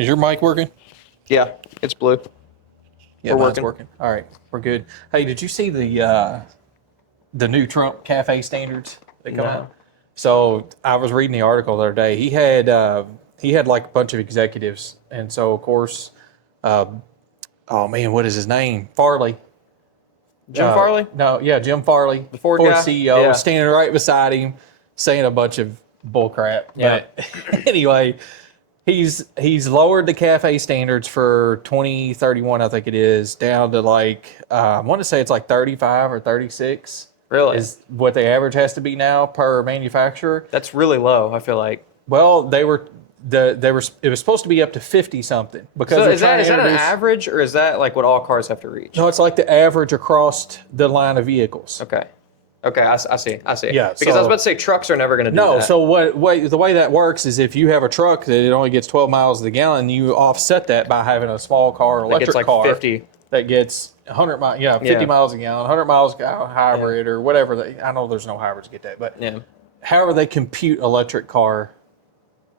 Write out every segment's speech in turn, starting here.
Is your mic working? Yeah, it's blue. Yeah, We're mine's working. All right, we're good. Hey, did you see the new Trump cafe standards that come No. out? So I was reading the article the other day. He had like a bunch of executives, and so of course, oh man, what is his name? Farley. Jim Farley? No, yeah, Jim Farley, The Ford guy? CEO, Yeah. was standing right beside him, saying a bunch of bull crap. Yeah. But anyway, he's lowered the cafe standards for 2031, I think it is, down to like I want to say it's like 35 or 36. Really? Is what the average has to be now per manufacturer. That's really low, I feel like. Well, it was supposed to be up to 50 something because So they're is trying that to an introduce. average, or is that like what all cars have to reach? No, it's like the average across the line of vehicles. Okay. Okay, I see. Yeah, Because I was so- about to say trucks are never going to do No, that. so the way that works is if you have a truck that it only gets 12 miles to the gallon, you offset that by having a small car, It electric gets like car 50. that gets 100 miles, 50 Yeah. miles a gallon, 100 miles a gallon hybrid or whatever. I know there's no hybrids that get that, but Yeah. however they compute electric car,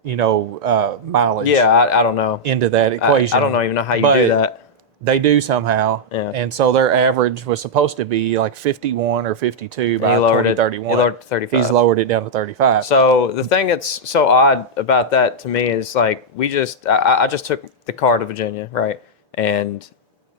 mileage Yeah, I don't know. into that equation. I don't even know how you But do that. They do somehow, Yeah. and so their average was supposed to be like 51 or 52 by he lowered it. 2031. He lowered it to 35. He's lowered it down to 35. So the thing that's so odd about that to me is like I just took the car to Virginia, right? And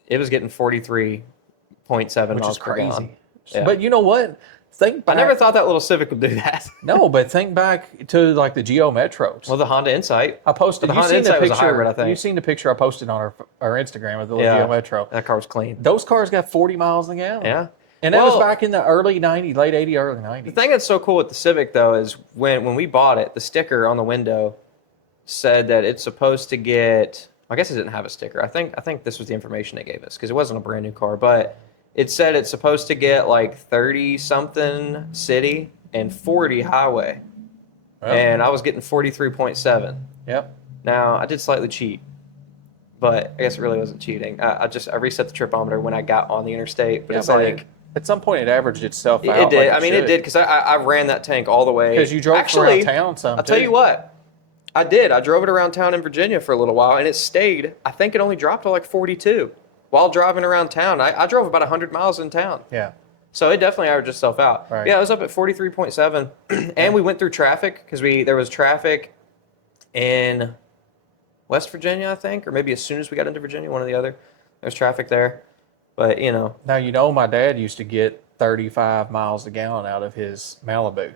it was getting 43.7 which miles is per gallon. crazy. Yeah. But you know what? Think back. I never thought that little Civic would do that. No, but think back to like the Geo Metros. Well, the Honda Insight. I posted. the You've Honda seen the Insight was a picture. hybrid, I think. You've seen the picture I posted on our Instagram of the little Geo Metro. That car was clean. Those cars got 40 miles a gallon. Yeah. And that was Well, back in the early 90s, late 80s, early 90s. The thing that's so cool with the Civic though is when we bought it, the sticker on the window said that it's supposed to get. I guess it didn't have a sticker. I think this was the information they gave us because it wasn't a brand new car, but it said it's supposed to get like 30 something city and 40 highway. Well, And I was getting 43.7. Yep. Now I did slightly cheat, but I guess it really wasn't cheating. I reset the tripometer when I got on the interstate, but Yeah, it's but like at some point it averaged itself out. it did. Like it did because I ran that tank all the way. Because you drove Actually, around town some. I'll tell too. you what, I did. I drove it around town in Virginia for a little while, and it stayed. I think it only dropped to like 42 while driving around town. I drove about 100 miles in town. Yeah. So it definitely averaged itself out. Right. Yeah, I was up at 43.7, and we went through traffic because there was traffic in West Virginia, I think, or maybe as soon as we got into Virginia, one or the other. There's traffic there, but Now, my dad used to get 35 miles a gallon out of his Malibu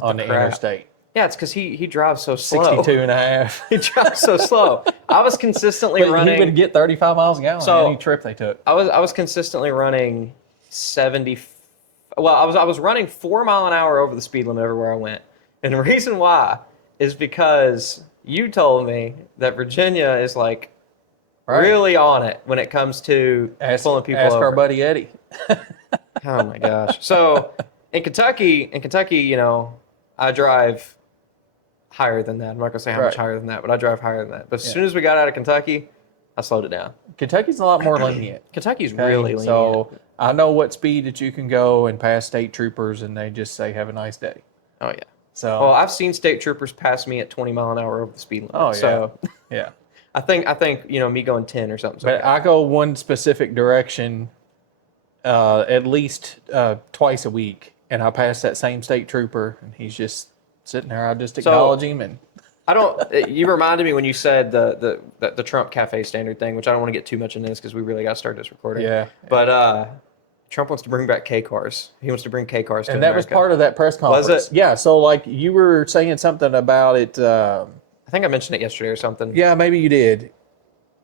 on the crap? interstate. yeah, it's because he drives so slow. 62 and a half. He drives so slow. I was consistently But running. he would get 35 miles a gallon So- any trip they took. I was consistently running 70. Well, I was running 4 mile an hour over the speed limit everywhere I went, and the reason why is because you told me that Virginia is like Right. really on it when it comes to pulling people ask over. our buddy Eddie. Oh my gosh! So in Kentucky, I drive higher than that. I'm not gonna say how much Right. higher than that, but I drive higher than that. But as soon as we got out of Kentucky, I slowed it down. Kentucky's a lot more lenient. Kentucky's Okay? really lenient. So I know what speed that you can go and pass state troopers, and they just say, "Have a nice day." Oh yeah. So Well, I've seen state troopers pass me at 20 mile an hour over the speed limit. Oh, yeah. So yeah. I think me going 10 or something. But I go one specific direction at least twice a week, and I pass that same state trooper, and he's just sitting there. I just acknowledge him, and I don't. You reminded me when you said the Trump cafe standard thing, which I don't want to get too much into this because we really got to start this recording. Yeah. But Trump wants to bring back K cars. He wants to bring K cars to and that was America. part of that press conference. Was it? Yeah. So like you were saying something about it. I think I mentioned it yesterday or something. Yeah, maybe you did.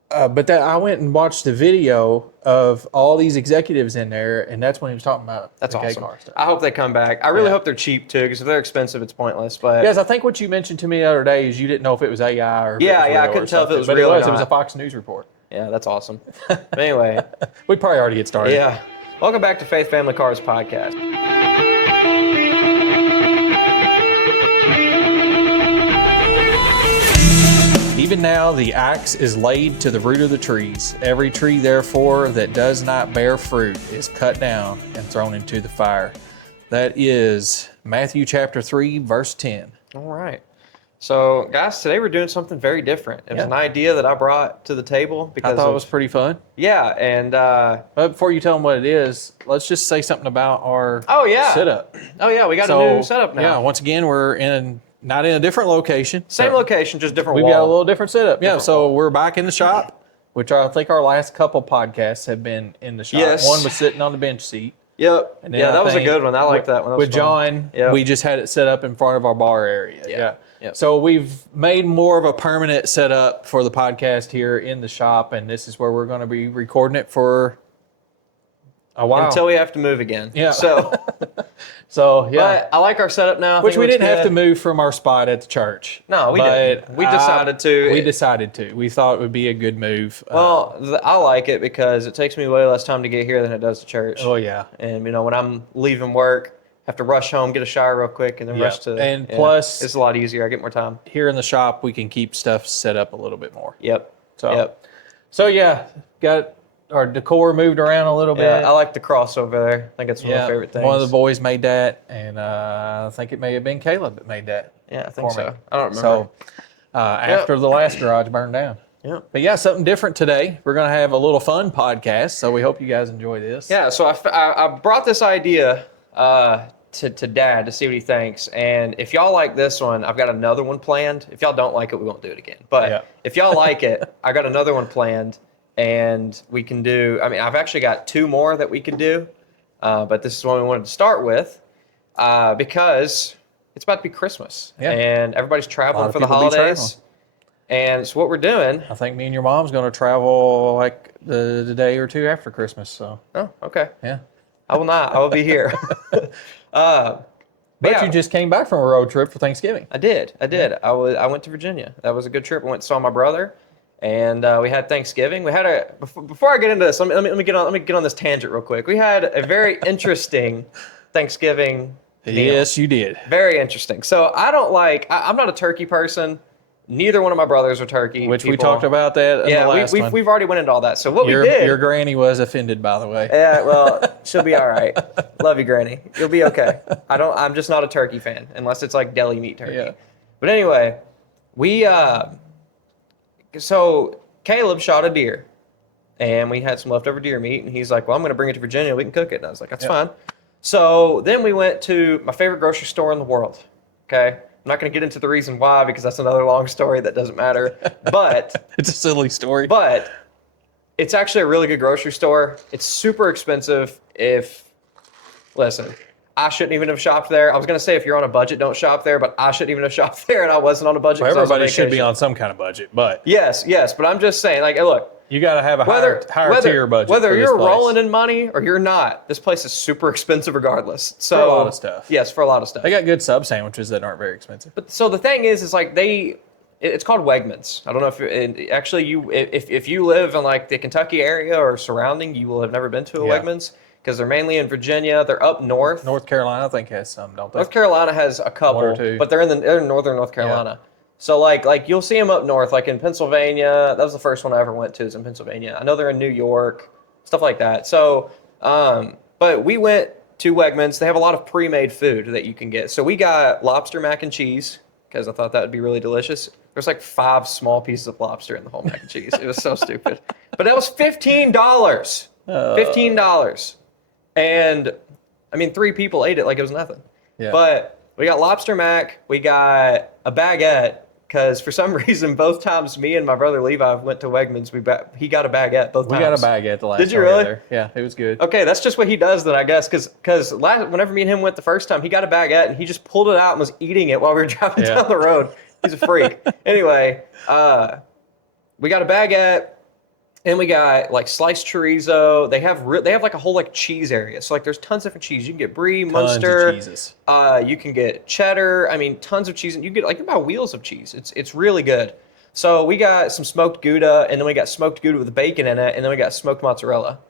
But I went and watched the video of all these executives in there, and that's when he was talking about That's the awesome. K-car stuff. I hope they come back. I really Yeah. hope they're cheap too, because if they're expensive, it's pointless. But Yes, I think what you mentioned to me the other day is you didn't know if it was AI or if Yeah, it was yeah, I real couldn't or tell if it something. was But real or It was a not. Fox News report. yeah, that's awesome. But anyway, We'd probably already get started. yeah. Welcome back to Faith Family Cars podcast. Even now, the axe is laid to the root of the trees. Every tree, therefore, that does not bear fruit is cut down and thrown into the fire. That is Matthew chapter 3, verse 10. All right. So, guys, today we're doing something very different. It was an idea that I brought to the table because I thought it was pretty fun. Yeah, and But before you tell them what it is, let's just say something about our setup. Oh yeah, we got a new setup now. Yeah, once again, we're not in a different location. Same location, just different We've wall. got a little different setup. Different so wall. we're back in the shop, which I think our last couple podcasts have been in the shop. Yes. One was sitting on the bench seat. Yep. And then Yeah, I that was a think good one. I like that one. That was with fun. John, we just had it set up in front of our bar area. Yeah. Yep. So we've made more of a permanent setup for the podcast here in the shop, and this is where we're going to be recording it for a while. Until we have to move again. Yeah. So, yeah. but I like our setup now. Which we didn't have to move from our spot at the church. No, we didn't. We decided to. We decided to. We thought it would be a good move. Well, I like it because it takes me way less time to get here than it does to church. Oh, yeah. And, when I'm leaving work, have to rush home, get a shower real quick, and then rush to. And plus, it's a lot easier. I get more time. Here in the shop, we can keep stuff set up a little bit more. Yep. So yeah, got our decor moved around a little bit. Yeah, I like the cross over there. I think it's one of my favorite things. One of the boys made that, and I think it may have been Caleb that made that. Yeah, I think so. I don't remember. So after the last garage burned down. Yeah. But yeah, something different today. We're going to have a little fun podcast, so we hope you guys enjoy this. Yeah, so I brought this idea to Dad to see what he thinks. And if y'all like this one, I've got another one planned. If y'all don't like it, we won't do it again. But if y'all like it, I got another one planned. And we can do, I've actually got two more that we can do. But this is one we wanted to start with because it's about to be Christmas. Yeah. And everybody's traveling for the holidays. And so what we're doing. I think me and your mom's going to travel like the day or two after Christmas. So. Oh, okay. Yeah. I will not. I will be here. But you just came back from a road trip for Thanksgiving. I did. Yeah. I went to Virginia. That was a good trip. I went and saw my brother, and we had Thanksgiving. We had before I get into this, let me get on this tangent real quick. We had a very interesting Thanksgiving meal. Yes, you did. Very interesting. So I'm not a turkey person. Neither one of my brothers are turkey Which people. We talked about that in the last one. We've already went into all that. So what we did. Your granny was offended, by the way. Yeah, well, she'll be all right. Love you, Granny. You'll be okay. I'm just not a turkey fan unless it's like deli meat turkey. Yeah. But anyway, so Caleb shot a deer, and we had some leftover deer meat, and he's like, "Well, I'm going to bring it to Virginia. We can cook it." And I was like, "That's fine." So then we went to my favorite grocery store in the world. Okay. I'm not going to get into the reason why because that's another long story that doesn't matter. But it's a silly story. But it's actually a really good grocery store. It's super expensive. Listen, I shouldn't even have shopped there. I was going to say if you're on a budget, don't shop there, but I shouldn't even have shopped there, and I wasn't on a budget. Well, everybody should be on some kind of budget, but yes, but I'm just saying, like, look. You got to have a higher tier budget. Whether you're rolling in money or you're not, this place is super expensive regardless. So, for a lot of stuff. Yes, for a lot of stuff. They got good sub sandwiches that aren't very expensive. But so the thing is like it's called Wegmans. I don't know if you live in like the Kentucky area or surrounding, you will have never been to a Wegmans because they're mainly in Virginia. They're up north. North Carolina, I think, has some, don't they? North Carolina has a couple, One or two. but they're in northern North Carolina. Yeah. So like you'll see them up north, like in Pennsylvania. That was the first one I ever went to, is in Pennsylvania. I know they're in New York, stuff like that. So, but we went to Wegmans. They have a lot of pre-made food that you can get. So we got lobster mac and cheese because I thought that would be really delicious. There's like 5 small pieces of lobster in the whole mac and cheese. It was so stupid. But that was $15. $15. And 3 people ate it like it was nothing. Yeah. But we got lobster mac. We got a baguette. Because for some reason, both times me and my brother Levi went to Wegmans, he got a baguette both times. We got a baguette the last time. Did you really? There. Yeah, it was good. Okay, that's just what he does then, I guess. Because whenever me and him went the first time, he got a baguette and he just pulled it out and was eating it while we were driving down the road. He's a freak. Anyway, we got a baguette. And we got like sliced chorizo. They have like a whole like cheese area. So like there's tons of different cheese. You can get brie, Munster. Tons of cheeses. You can get cheddar. Tons of cheese. And you get like about wheels of cheese. It's really good. So we got some smoked Gouda, and then we got smoked Gouda with bacon in it, and then we got smoked mozzarella.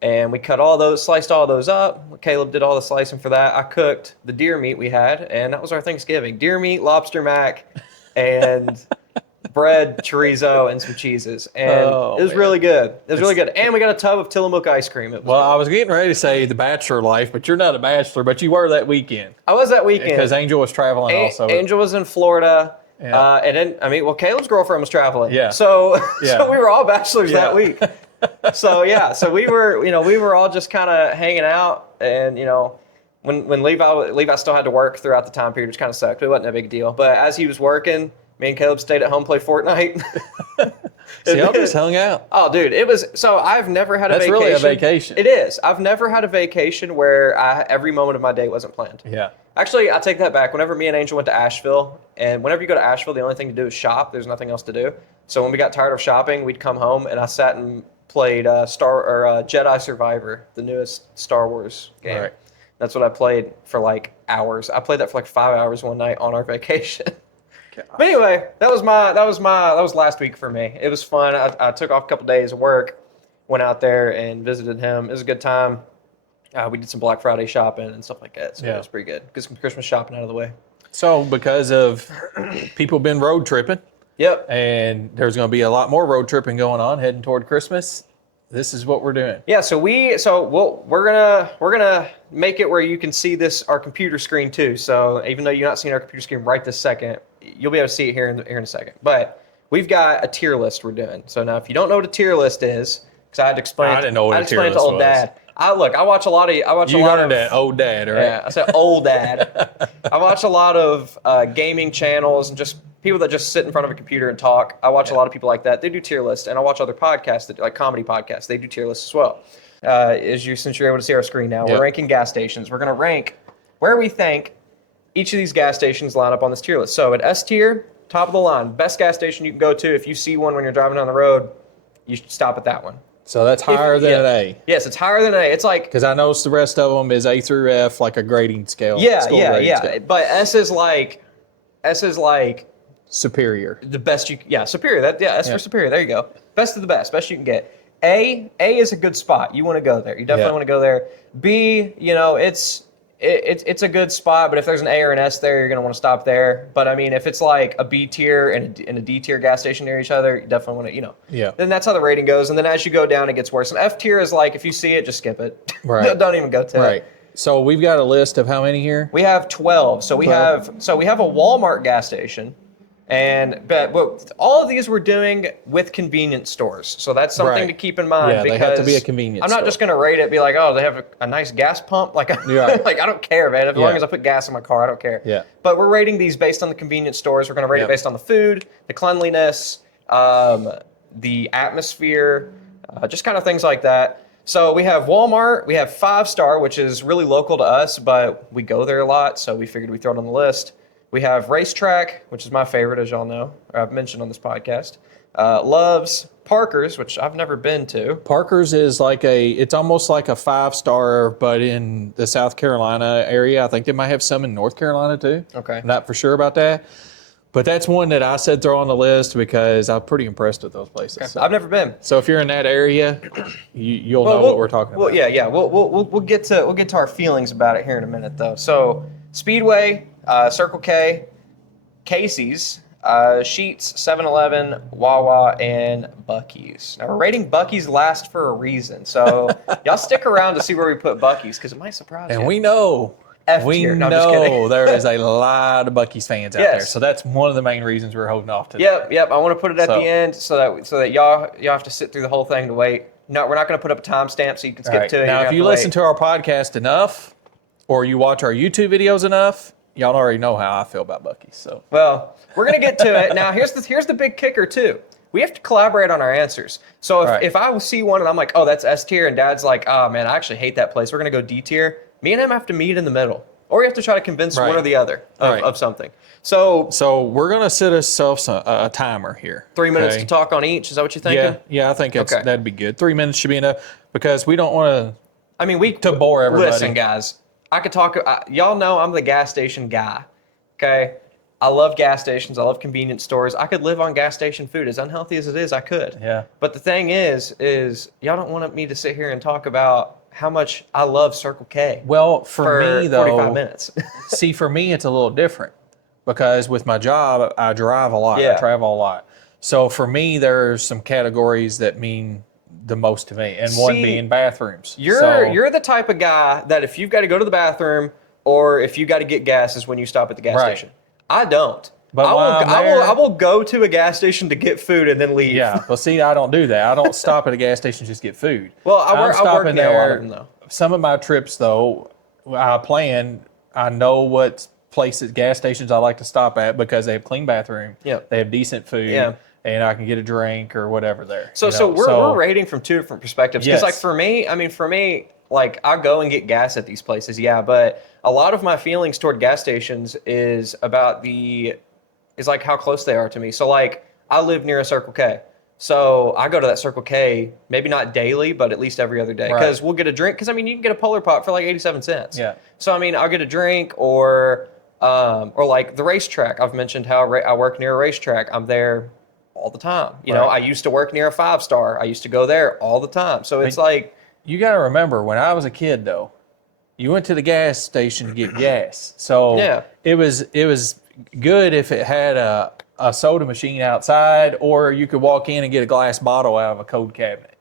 And we sliced all those up. Caleb did all the slicing for that. I cooked the deer meat we had, and that was our Thanksgiving. Deer meat, lobster mac, and bread, chorizo, and some cheeses. And it was really good. It was really good. And we got a tub of Tillamook ice cream. Well, I was getting ready to say the bachelor life, but you're not a bachelor, but you were that weekend. I was that weekend. Because Angel was traveling also. Angel was in Florida. Yeah. And then, Caleb's girlfriend was traveling. Yeah. So, Yeah. so we were all bachelors Yeah. that week. So we were all just kind of hanging out, and when Levi still had to work throughout the time period, which kind of sucked. It wasn't a big deal. But as he was working, me and Caleb stayed at home, played Fortnite. See, y'all just hung out. Oh, dude, it was so. I've never had a That's vacation. really a vacation. It is. I've never had a vacation where every moment of my day wasn't planned. Yeah. Actually, I take that back. Whenever me and Angel went to Asheville, and whenever you go to Asheville, the only thing to do is shop. There's nothing else to do. So when we got tired of shopping, we'd come home, and I sat and played Jedi Survivor, the newest Star Wars game. Right. That's what I played for like hours. I played that for like 5 hours one night on our vacation. But anyway, that was last week for me. It was fun. I took off a couple days of work, went out there and visited him. It was a good time. We did some Black Friday shopping and stuff like that. So it was pretty good. Get some Christmas shopping out of the way. So because of people been road tripping, Yep. and there's going to be a lot more road tripping going on heading toward Christmas, this is what we're doing. Yeah, we're gonna make it where you can see our computer screen too. So even though you're not seeing our computer screen right this second, you'll be able to see it here in a second. But we've got a tier list we're doing. So now, if you don't know what a tier list is, because I had to explain, I didn't know what a tier list to old was. Dad. I watch a lot of. You learned that, old dad, right? Yeah, I said old dad. I watch a lot of gaming channels and just people that just sit in front of a computer and talk. I watch a lot of people like that. They do tier lists, and I watch other podcasts that like comedy podcasts. They do tier lists as well. Since you're able to see our screen now, we're ranking gas stations. We're going to rank where we think each of these gas stations line up on this tier list. So at S tier, top of the line, best gas station you can go to. If you see one when you're driving down the road, you should stop at that one. So that's higher than an A. Yes, it's higher than an A. It's like because I noticed the rest of them is A through F, like a grading scale. Yeah. Scale. But S is like superior. the best you. Yeah, superior. S for superior. There you go. Best of the best. Best you can get. A is a good spot. You want to go there. You definitely want to go there. B, it's a good spot, but if there's an A or an S there, you're going to want to stop there. But I mean, if it's like a B tier and a D tier gas station near each other, you definitely want to, Yeah. Then that's how the rating goes. And then as you go down, it gets worse. And F tier is like, if you see it, just skip it. Right. Don't even go to it. Right. So we've got a list of how many here? We have 12. So we 12. have a Walmart gas station. But all of these we're doing with convenience stores, so that's something to keep in mind. Yeah, because they have to be a convenience I'm not store. just going to rate it, be like, oh, they have a nice gas pump. Like, like I don't care, man. As long as I put gas in my car, I don't care. Yeah. But we're rating these based on the convenience stores. We're going to rate it based on the food, the cleanliness, the atmosphere, just kind of things like that. So we have Walmart. We have 5-star, which is really local to us, but we go there a lot, so we figured we'd throw it on the list. We have Racetrack, which is my favorite, as y'all know, or I've mentioned on this podcast. Loves, Parker's, which I've never been to. Parker's is it's almost like a 5-star, but in the South Carolina area. I think they might have some in North Carolina too. Okay. I'm not for sure about that. But that's one that I said throw on the list because I'm pretty impressed with those places. Okay. So. I've never been. So if you're in that area, you'll know what we're talking about. Well, yeah. We'll get to our feelings about it here in a minute, though. So Speedway, Circle K, Casey's, Sheetz, 7-Eleven, Wawa, and Buc'ees. Now we're rating Buc'ees last for a reason, so y'all stick around to see where we put Buc'ees because it might surprise you. And we know. F tier. No, I'm just kidding. There is a lot of Buc'ees fans out there, so that's one of the main reasons we're holding off today. Yep. I want to put it at the end so that y'all have to sit through the whole thing to wait. No, we're not going to put up a timestamp so you can skip to it. Now, if you listen to our podcast enough, or you watch our YouTube videos enough, y'all already know how I feel about Buc'ees. So, well, we're going to get to it. Now, here's the big kicker too. We have to collaborate on our answers. So if I see one and I'm like, oh, that's S tier, and Dad's like, oh man, I actually hate that place. We're going to go D tier. Me and him have to meet in the middle, or you have to try to convince one or the other of something. So we're going to set ourselves a timer here. 3 minutes to talk on each. Is that what you're thinking? Yeah, I think that'd be good. 3 minutes should be enough because we don't want to. I mean, to bore everybody. Listen, guys, I could talk. Y'all know I'm the gas station guy. Okay, I love gas stations. I love convenience stores. I could live on gas station food. As unhealthy as it is, I could. Yeah. But the thing is y'all don't want me to sit here and talk about how much I love Circle K. Well, for me though, 45 minutes. See, for me, it's a little different because with my job, I drive a lot. I travel a lot. So for me, there's some categories that mean the most to me, and one being bathrooms. You're the type of guy that if you've got to go to the bathroom or if you got to get gas is when you stop at the gas station. I don't. But I will go to a gas station to get food and then leave. Yeah, well, see, I don't do that. I don't stop at a gas station to just get food. Well, I work near a lot of them, though. Some of my trips, though, I know what places, gas stations I like to stop at because they have clean bathroom. Yep. They have decent food. Yeah. And I can get a drink or whatever there. So we're rating from two different perspectives. Because Yes. for me, like I go and get gas at these places, yeah. But a lot of my feelings toward gas stations is like how close they are to me. So like I live near a Circle K. So I go to that Circle K, maybe not daily, but at least every other day. Because we'll get a drink. Because, I mean, you can get a Polar Pop for like 87 cents. Yeah. So, I mean, I'll get a drink or like the racetrack. I've mentioned how I work near a racetrack. I'm there all the time. You know, I used to work near a 5-star. I used to go there all the time. So it's like... You got to remember, when I was a kid, though, you went to the gas station to get gas. So it was good if it had a soda machine outside, or you could walk in and get a glass bottle out of a cold cabinet,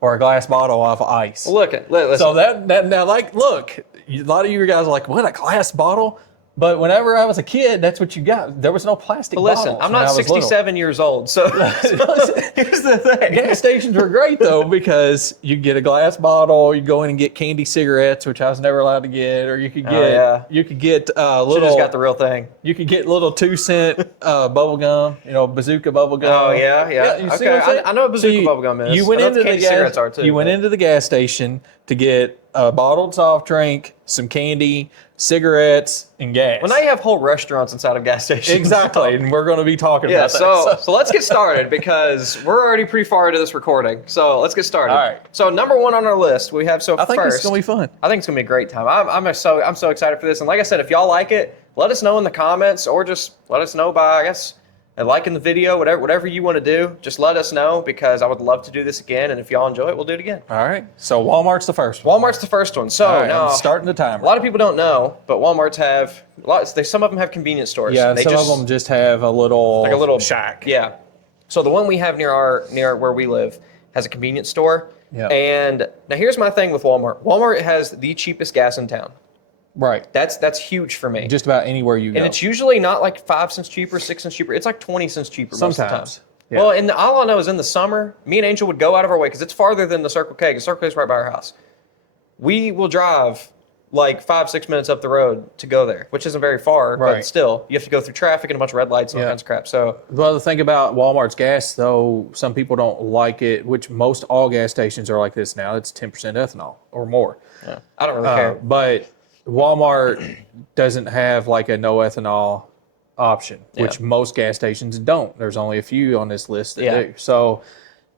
or a glass bottle off of ice. Listen. So that now, like, look, a lot of you guys are like, what, a glass bottle? But whenever I was a kid, that's what you got. There was no plastic bottles. Listen, I'm not 67 years old, so here's the thing. Gas stations were great, though, because you get a glass bottle, you go in and get candy cigarettes, which I was never allowed to get, or you could get you could get little. Just got the real thing. You could get little 2-cent bubble gum, bazooka bubble gum. Oh yeah. You see what I'm saying? I know what bazooka bubble gum is. You went into the cigarettes are too. You went into the gas station to get a bottled soft drink, some candy, cigarettes, and gas. Well, now you have whole restaurants inside of gas stations. Exactly, and we're going to be talking about that. So let's get started because we're already pretty far into this recording. So let's get started. All right. So number one on our list, we have I think it's going to be fun. I think it's going to be a great time. I'm so excited for this. And like I said, if y'all like it, let us know in the comments, or just let us know by, I guess, liking the video, whatever you want to do, just let us know, because I would love to do this again. And if y'all enjoy it, we'll do it again. All right. So Walmart's the first one. Walmart's the first one. So now I'm starting the timer. A lot of people don't know, but Walmart's have some of them have convenience stores. Yeah, some of them just have a little shack. Yeah. So the one we have near where we live has a convenience store. Yeah. And now here's my thing with Walmart. Walmart has the cheapest gas in town. Right. That's huge for me. Just about anywhere you go. And it's usually not like 5 cents cheaper, 6 cents cheaper. It's like 20 cents cheaper most of the time. Yeah. Well, all I know is in the summer, me and Angel would go out of our way, because it's farther than the Circle K, because Circle K is right by our house. We will drive like 5-6 minutes up the road to go there, which isn't very far, but still, you have to go through traffic and a bunch of red lights and all kinds of crap. So, well, the thing about Walmart's gas, though, some people don't like it, which most all gas stations are like this now. It's 10% ethanol or more. Yeah. I don't really care. But Walmart doesn't have like a no ethanol option, which most gas stations don't. There's only a few on this list that do. So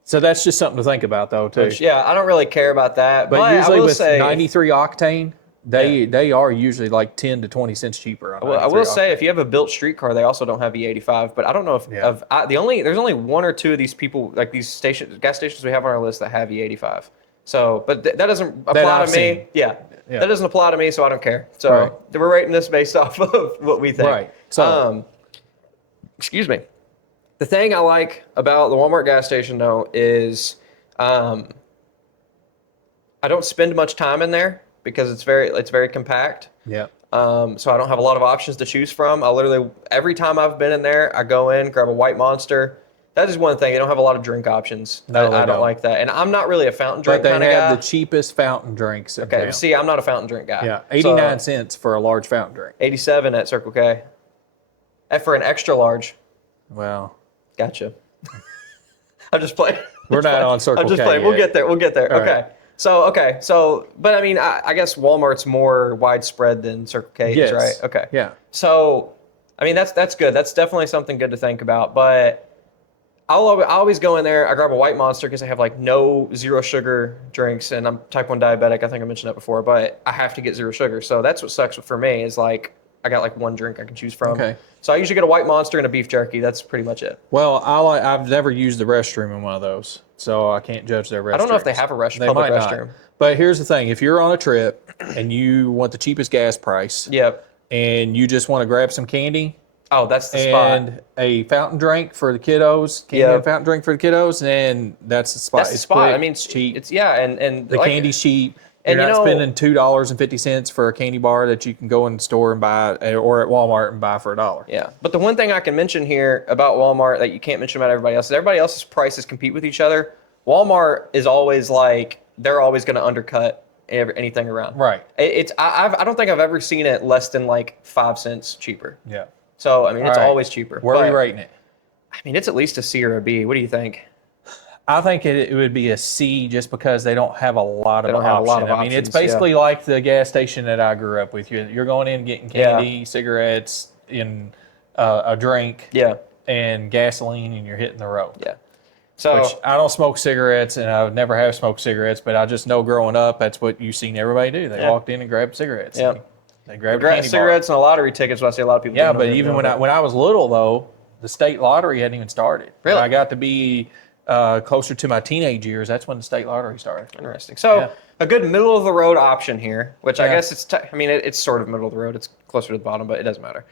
that's just something to think about, though, too. Which, I don't really care about that. But usually with 93 octane, they are usually like 10 to 20 cents cheaper. On I will say, if you have a built streetcar, they also don't have E85. But I don't know if there's only one or two of these people, like these gas stations we have on our list, that have E85. So, but that doesn't apply to me. Yeah. That doesn't apply to me, so I don't care. So we're rating this based off of what we think. Right. So, excuse me. The thing I like about the Walmart gas station, though, is I don't spend much time in there because it's very compact. Yeah. So I don't have a lot of options to choose from. I literally, every time I've been in there, I go in, grab a white Monster. That is one thing. They don't have a lot of drink options. No, I don't like that. And I'm not really a fountain drink kind of guy. But they have the cheapest fountain drinks in town. See, I'm not a fountain drink guy. Yeah, 89 cents for a large fountain drink. 87 at Circle K. For an extra large. Well. Gotcha. I'm just playing. We're not on Circle K. I'm just playing. We'll get there. All okay. Right. So, but I mean, I guess Walmart's more widespread than Circle K is, right? Okay. Yeah. So, I mean, that's good. That's definitely something good to think about. But I always go in there. I grab a white Monster because I have like no zero sugar drinks, and I'm type 1 diabetic. I think I mentioned that before, but I have to get zero sugar. So that's what sucks for me is like I got like one drink I can choose from. Okay. So I usually get a white Monster and a beef jerky. That's pretty much it. Well, I've never used the restroom in one of those, so I can't judge their restroom. I don't know if they have a public restroom. But here's the thing: if you're on a trip and you want the cheapest gas price, and you just want to grab some candy. Oh, that's the spot. And a fountain drink for the kiddos. A fountain drink for the kiddos, and that's the spot. That's the spot. Quick, I mean, it's cheap. It's and the candy's cheap. You're not spending $2.50 for a candy bar that you can go in the store and buy, or at Walmart and buy for $1. Yeah, but the one thing I can mention here about Walmart that you can't mention about everybody else is everybody else's prices compete with each other. Walmart is always like they're always going to undercut anything around. Right. I don't think I've ever seen it less than like 5 cents cheaper. Yeah. So I mean, it's always cheaper. Where are we rating it? I mean, it's at least a C or a B. What do you think? I think it would be a C just because they don't have a lot of options. I mean, it's basically like the gas station that I grew up with. You're going in getting candy, cigarettes, and a drink, and gasoline, and you're hitting the road. Yeah. So which I don't smoke cigarettes, and I would never have smoked cigarettes, but I just know growing up that's what you've seen everybody do. They walked in and grabbed cigarettes. Yeah. They grabbed candy cigarettes and a lottery tickets. I see a lot of people. Yeah, but even when I was little though, the state lottery hadn't even started. Really? When I got to be closer to my teenage years, that's when the state lottery started. Interesting. So a good middle of the road option here, which I guess it's sort of middle of the road. It's closer to the bottom, but it doesn't matter.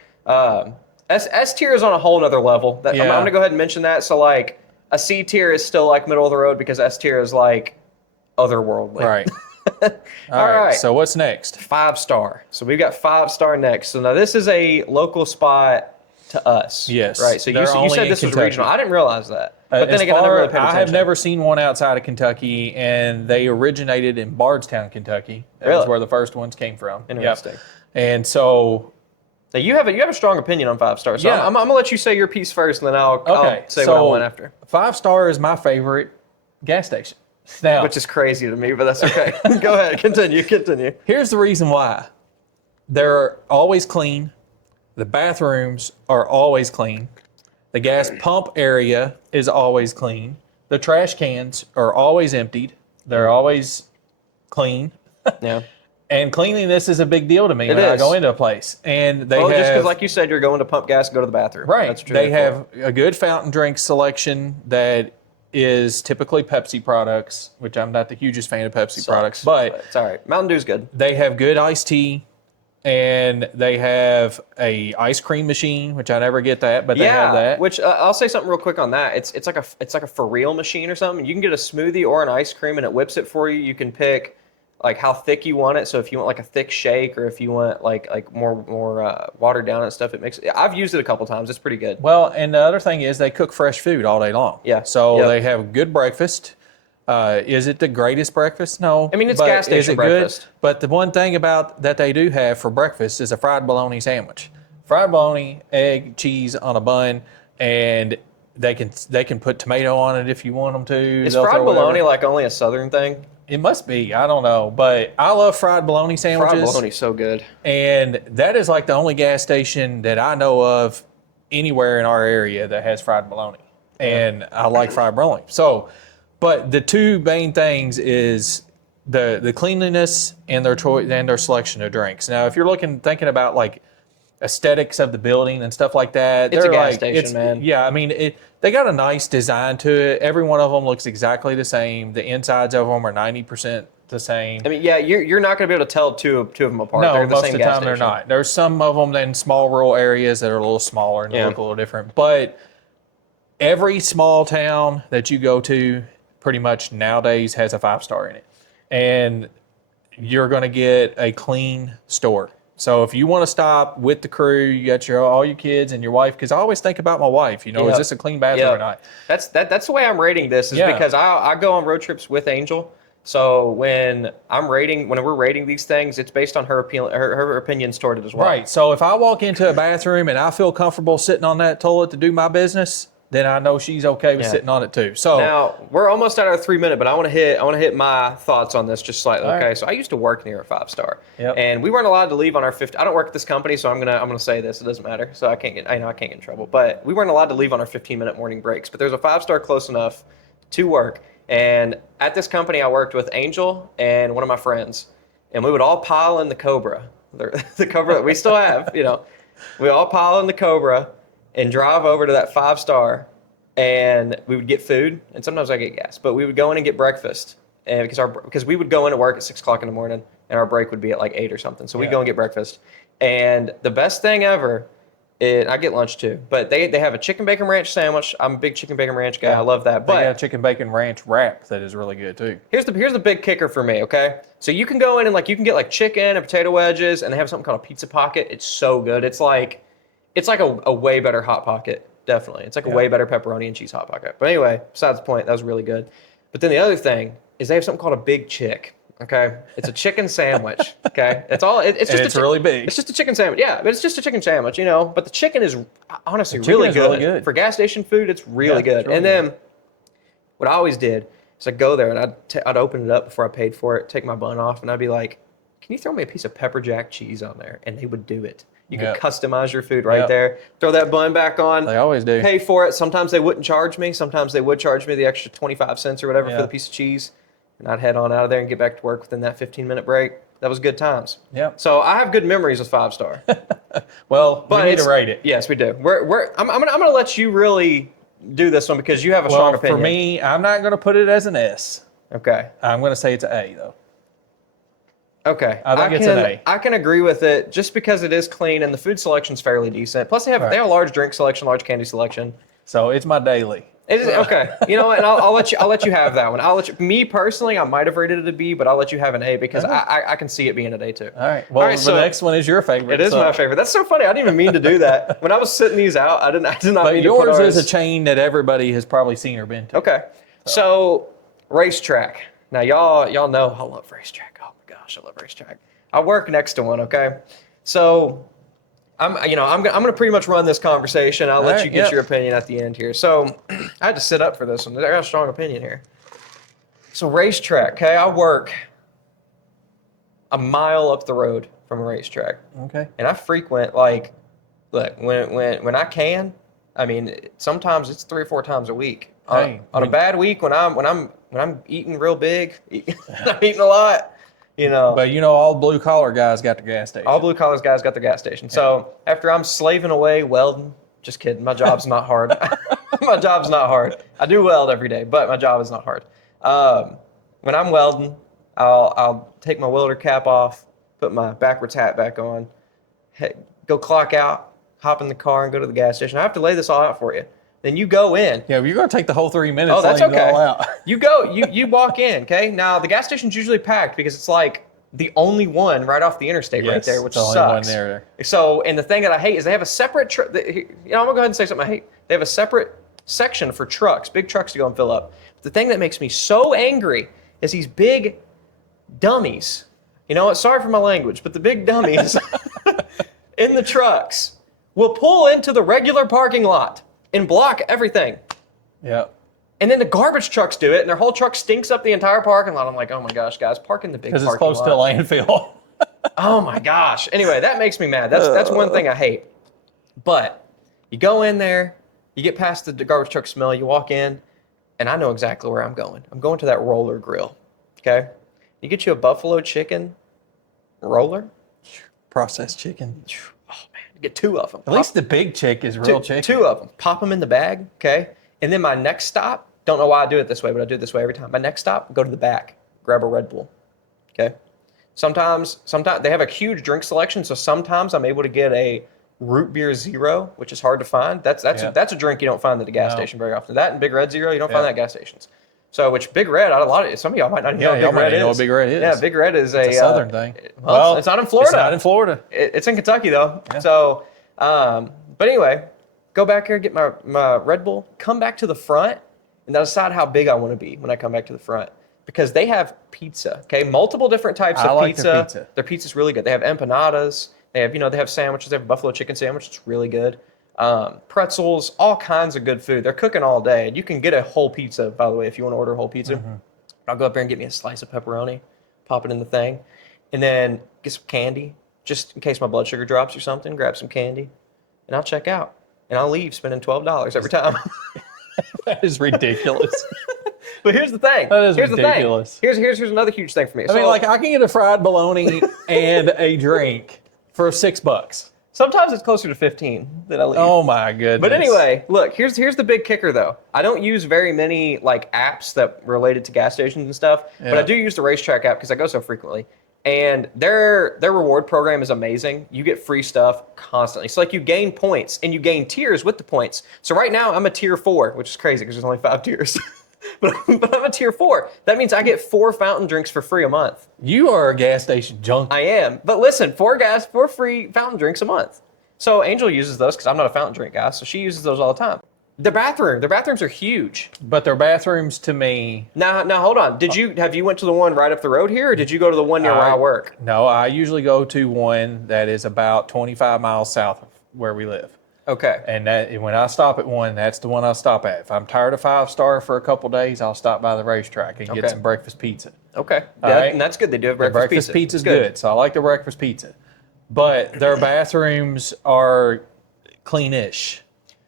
S tier is on a whole other level. I'm going to go ahead and mention that. So like a C tier is still like middle of the road because S tier is like otherworldly. Right. All right. So what's next? 5-star. So we've got 5-star next. So now this is a local spot to us. Yes. Right. So you said this was regional. I didn't realize that. But then again, I have never seen one outside of Kentucky, and they originated in Bardstown, Kentucky. That was where the first ones came from. Interesting. Yep. And so now you have a strong opinion on 5-star. So I'm gonna let you say your piece first, and then I'll say what I want after. 5-star is my favorite gas station. Now, which is crazy to me, but that's okay. Go ahead, continue. Here's the reason why. They're always clean. The bathrooms are always clean. The gas pump area is always clean. The trash cans are always emptied. They're always clean. Yeah. And cleanliness is a big deal to me when I go into a place. And they have, just because, like you said, you're going to pump gas and go to the bathroom. Right. That's true. They have a good fountain drink selection that is typically Pepsi products, which I'm not the hugest fan of Pepsi products, but it's all right. Mountain Dew's good. They have good iced tea. And they have a ice cream machine, which I never get that, but they have that. Which I'll say something real quick on that. It's like a for real machine or something. You can get a smoothie or an ice cream, and it whips it for you. You can pick like how thick you want it. So if you want like a thick shake, or if you want like more watered down and stuff, it makes. I've used it a couple times. It's pretty good. Well, and the other thing is they cook fresh food all day long. Yeah. So they have good breakfast. Is it the greatest breakfast? No. I mean, it's gas station breakfast. Good? But the one thing about that they do have for breakfast is a fried bologna sandwich. Fried bologna, egg, cheese on a bun, and they can put tomato on it if you want them to. Is fried bologna like only a Southern thing? It must be. I don't know. But I love fried bologna sandwiches. Fried bologna's so good. And that is like the only gas station that I know of anywhere in our area that has fried bologna. And I like fried bologna. So, but the two main things is the cleanliness and their choice and their selection of drinks. Now, if you're thinking about like aesthetics of the building and stuff like that, it's a gas station, man. Yeah, I mean, they got a nice design to it. Every one of them looks exactly the same. The insides of them are 90% the same. I mean, yeah, you're not going to be able to tell two of them apart. No, they're the most same of the gas time station. they're not. There's some of them in small rural areas that are a little smaller and look a little different. But every small town that you go to pretty much nowadays has a 5-star in it. And you're going to get a clean store. So if you want to stop with the crew, you got all your kids and your wife, because I always think about my wife, is this a clean bathroom or not? That's the way I'm rating this, is because I go on road trips with Angel. So when we're rating these things, it's based on her opinions toward it as well. Right. So if I walk into a bathroom and I feel comfortable sitting on that toilet to do my business, then I know she's okay with sitting on it too. So now we're almost at our 3 minute, but I want to hit my thoughts on this just slightly. Okay, so I used to work near a 5-star, and we weren't allowed to leave on our 50. I don't work at this company, so I'm gonna say this. It doesn't matter. So I can't get in trouble. But we weren't allowed to leave on our 15-minute morning breaks. But there's a 5-star close enough to work, and at this company I worked with Angel and one of my friends, and we would all pile in the Cobra, the Cobra that we still have. We all pile in the Cobra and drive over to that 5-star, and we would get food, and sometimes I get gas, but we would go in and get breakfast, and because we would go into work at 6 o'clock in the morning, and our break would be at like 8 or something, so we'd go and get breakfast. And the best thing ever I get lunch too. But they have a chicken bacon ranch sandwich. I'm a big chicken bacon ranch guy. I love that. They But got a chicken bacon ranch wrap that is really good too. here's the big kicker for me, okay? So you can go in and like you can get like chicken and potato wedges, and they have something called a pizza pocket. It's so good. It's like a way better hot pocket. Definitely. It's like a way better pepperoni and cheese hot pocket. But anyway, besides the point, that was really good. But then the other thing is they have something called a Big Chick. Okay, it's a chicken sandwich. Okay, it's all. It's really big. It's just a chicken sandwich. Yeah, but it's just a chicken sandwich, you know. But the chicken is honestly really good for gas station food. It's really good. And then what I always did is I'd go there and I'd open it up before I paid for it, take my bun off, and I'd be like, "Can you throw me a piece of pepper jack cheese on there?" And they would do it. You could customize your food right there. Throw that bun back on. They always do. Pay for it. Sometimes they wouldn't charge me. Sometimes they would charge me the extra 25 cents or whatever for the piece of cheese. And I'd head on out of there and get back to work within that 15-minute break. That was good times. Yeah. So I have good memories with 5-star. Well, we need to rate it. Yes, we do. I'm gonna let you really do this one because you have a strong opinion. For me, I'm not going to put it as an S. Okay. I'm going to say it's an A though. Okay. I think it's an A. I can agree with it just because it is clean and the food selection's fairly decent. Plus they have a large drink selection, large candy selection. So it's my daily. It is, okay. You know what? And I'll let you have that one. Me personally, I might have rated it a B, but I'll let you have an A because I can see it being an A too. All right. Well, the next one is your favorite. It is my favorite. That's so funny. I didn't even mean to do that. When I was sitting these out, I did not mean to put ours. But yours is a chain that everybody has probably seen or been to. Okay. So racetrack. Now y'all know I love racetrack. Oh my gosh, I love racetrack. I work next to one. Okay. So I'm gonna pretty much run this conversation. I'll let you get your opinion at the end here. So I had to sit up for this one. I got a strong opinion here. So racetrack, okay, I work a mile up the road from a racetrack. Okay. And I frequent when I can. I mean, sometimes it's 3 or 4 times a week. On a bad week when I'm eating real big, I'm eating a lot. But all blue collar guys got the gas station. All blue collar guys got the gas station. Yeah. So after I'm slaving away welding, just kidding, my job's not hard. My job's not hard. I do weld every day, but my job is not hard. When I'm welding, I'll take my welder cap off, put my backwards hat back on, go clock out, hop in the car, and go to the gas station. I have to lay this all out for you. Then you go in. Yeah, you're going to take the whole 3 minutes. Oh, that's okay. It all out. You walk in, okay? Now, the gas station's usually packed because it's like the only one right off the interstate right there, which sucks. Only one there. So, and the thing that I hate is they have a separate, I'm going to go ahead and say something I hate. They have a separate section for trucks, big trucks to go and fill up. The thing that makes me so angry is these big dummies. You know what? Sorry for my language, but the big dummies in the trucks will pull into the regular parking lot and block everything. Yeah. And then the garbage trucks do it, and their whole truck stinks up the entire parking lot. I'm like, oh my gosh, guys, park in the big parking lot. Because it's close to a landfill. Oh my gosh. Anyway, that makes me mad. That's one thing I hate. But you go in there, you get past the garbage truck smell, you walk in, and I know exactly where I'm going. I'm going to that roller grill, okay? You get you a buffalo chicken roller. Processed chicken. Oh man, you get 2 of them. At least the big chick is real chicken. 2 of them. Pop them in the bag, okay? And then my next stop, don't know why I do it this way, but I do it this way every time. My next stop, go to the back, grab a Red Bull, okay? Sometimes they have a huge drink selection, so sometimes I'm able to get a Root Beer Zero, which is hard to find. That's a drink you don't find at a gas station very often. That and Big Red Zero, you don't find that at gas stations. So, which Big Red, some of y'all might not even know what Big Red is. Know what Big Red is. Yeah, Big Red is a southern thing. Well, it's not in Florida. It's not in Florida. It's in Kentucky though. Yeah. So, but anyway, go back here, get my Red Bull, come back to the front, and I'll decide how big I want to be when I come back to the front. Because they have pizza, okay? Multiple different types of pizza. Their pizza. Their pizza's really good. They have empanadas. They have sandwiches. They have a buffalo chicken sandwich. It's really good. Pretzels, all kinds of good food. They're cooking all day. And you can get a whole pizza, by the way, if you want to order a whole pizza. Mm-hmm. I'll go up there and get me a slice of pepperoni, pop it in the thing, and then get some candy, just in case my blood sugar drops or something. Grab some candy, and I'll check out. And I'll leave spending $12 every time. That is ridiculous. But here's the thing. That is ridiculous. Here's another huge thing for me. I mean, I can get a fried bologna and a drink for $6. Sometimes it's closer to 15 that I leave. Oh my goodness. But anyway, look, here's the big kicker though. I don't use very many apps that related to gas stations and stuff, but I do use the racetrack app because I go so frequently. And their reward program is amazing. You get free stuff constantly. So like you gain points and you gain tiers with the points. So right now I'm a tier 4, which is crazy because there's only 5 tiers. but I'm a tier 4. That means I get 4 fountain drinks for free a month. You are a gas station junkie. I am. But listen, 4 free fountain drinks a month. So Angel uses those because I'm not a fountain drink guy, so she uses those all the time. Their bathrooms are huge. But their bathrooms to me. Now hold on. Have you went to the one right up the road here, or did you go to the one near where I work? No, I usually go to one that is about 25 miles south of where we live. Okay. And when I stop at one, that's the one I stop at. If I'm tired of 5-star for a couple days, I'll stop by the racetrack and get some breakfast pizza. Okay. Right? And that's good. They do have breakfast pizza. Pizza's good. So I like the breakfast pizza. But their bathrooms are cleanish.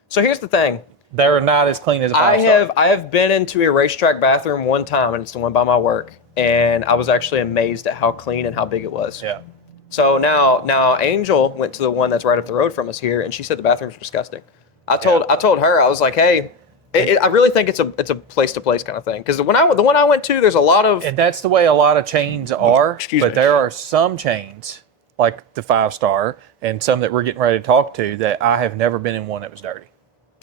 So here's the thing. They're not as clean as a 5-star. I have been into a racetrack bathroom one time, and it's the one by my work, and I was actually amazed at how clean and how big it was. Yeah. So now Angel went to the one that's right up the road from us here, and she said the bathrooms were disgusting. I told her, I was like, hey, I really think it's a place to place kind of thing, because the one I went to, there's a lot of, and that's the way a lot of chains are. But there are some chains like the 5-star and some that we're getting ready to talk to that I have never been in one that was dirty.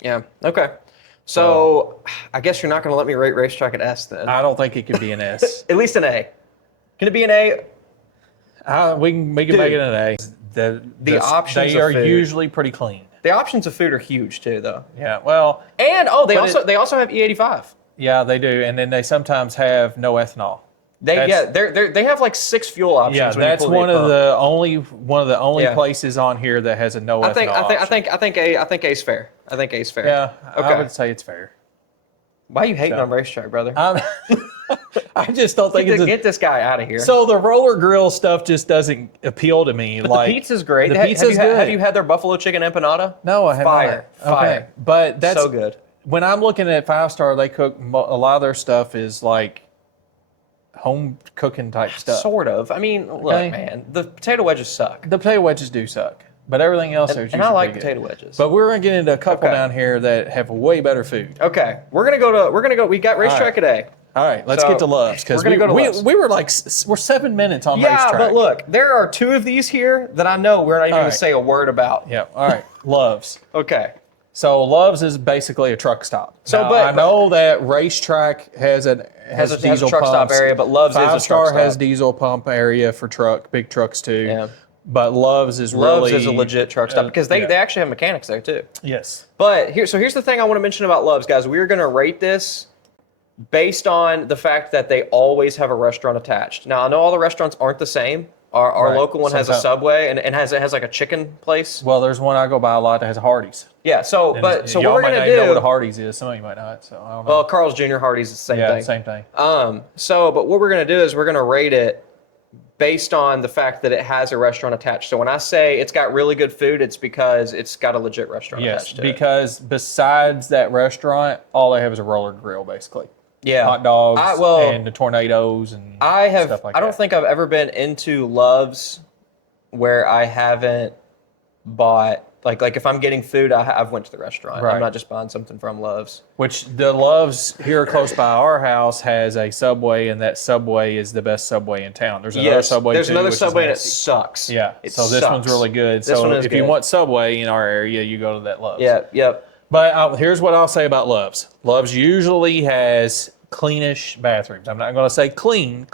Yeah. Okay. So I guess you're not going to let me rate racetrack at S then. I don't think it could be an S. At least an A. Can it be an A? We can make it an A. The options they of are food. usually pretty clean. The options of food are huge too, though. Yeah. Well. And they also have E85. Yeah, they do, and then they sometimes have no ethanol. They have like 6 fuel options. Yeah, that's one of the only places on here that has a no ethanol option. I think A's fair. I think A's fair. Yeah, okay. I would say it's fair. Why are you hating on racetrack, brother? I just don't think get this guy out of here. So the roller grill stuff just doesn't appeal to me. But the pizza's great. The pizza's good. Have you had their buffalo chicken empanada? No, I haven't. Fire. Okay, but that's so good. When I'm looking at 5-star, they cook a lot of their stuff is like home cooking type stuff. Sort of. I mean, look, man, the potato wedges suck. The potato wedges do suck, but everything else is usually I like pretty potato good. wedges. But we're gonna get into a couple down here that have way better food. Okay, we're gonna go. We got racetrack today. All right, let's get to Love's because we were like we're 7 minutes on racetrack. Yeah, but look, there are 2 of these here that I know we're not even going to say a word about. Yeah. All right, Love's. Okay. So Love's is basically a truck stop. So, now, I know that racetrack has a diesel truck stop area, but Love's is a truck stop. 5-star has diesel pump area for big trucks too. Yeah. But Love's is a legit truck stop because they actually have mechanics there too. Yes. But here's the thing I want to mention about Love's, guys. We're going to rate this based on the fact that they always have a restaurant attached. Now, I know all the restaurants aren't the same. Our local one has a Subway and has like a chicken place. Well, there's one I go by a lot that has a Hardee's. Yeah, so And what we're y'all might gonna not do? even know what a Hardee's is. Some of you might not. So I don't know. Well, Carl's Jr. Hardee's is the same thing. Yeah, same thing. But what we're gonna do is we're gonna rate it based on the fact that it has a restaurant attached. So when I say it's got really good food, it's because it's got a legit restaurant attached to it. Yes, because besides that restaurant, all they have is a roller grill, basically. Yeah, hot dogs and the tornadoes and stuff like that. I don't think I've ever been into Love's where I haven't bought like if I'm getting food, I've went to the restaurant. Right. I'm not just buying something from Love's. Which the Love's here close by our house has a Subway, and that Subway is the best Subway in town. There's another Subway. There's too, another which Subway is and it nasty. sucks. Yeah, this one's really good. So if you want Subway in our area, you go to that Love's. Yeah, yep. But here's what I'll say about Love's. Love's usually has cleanish bathrooms. I'm not going to say clean,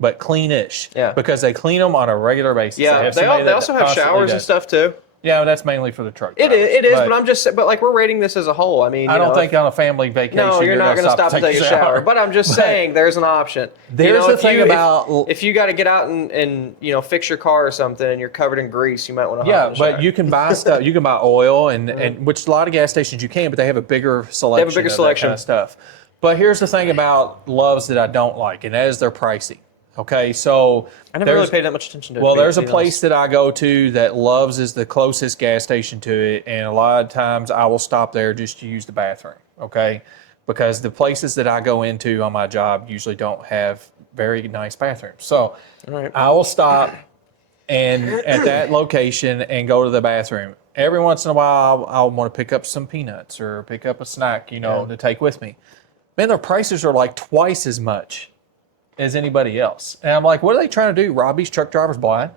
but cleanish. Yeah. Because they clean them on a regular basis. Yeah, they also have showers and stuff too. Yeah, but that's mainly for the truck It drivers. is, but I'm just, but like we're rating this as a whole. I mean, I don't think on a family vacation. No, you're not going to stop to take a shower. But I'm just saying, there's an option. There's the thing about if you got to get out and fix your car or something, and you're covered in grease, you might want to. Yeah, but you can buy stuff. You can buy oil and which a lot of gas stations you can, but they have a bigger selection. They have a bigger selection of that kind of stuff. But here's the thing about Love's that I don't like, and that is their pricing. Okay, so I never really paid that much attention to it. Well, there's a place that I go to that Love's is the closest gas station to it, and a lot of times I will stop there just to use the bathroom, okay? Because the places that I go into on my job usually don't have very nice bathrooms. So I will stop and at that location and go to the bathroom. Every once in a while, I'll want to pick up some peanuts or pick up a snack, to take with me. Man, their prices are like twice as much as anybody else. And I'm like, what are they trying to do? Rob these truck drivers blind?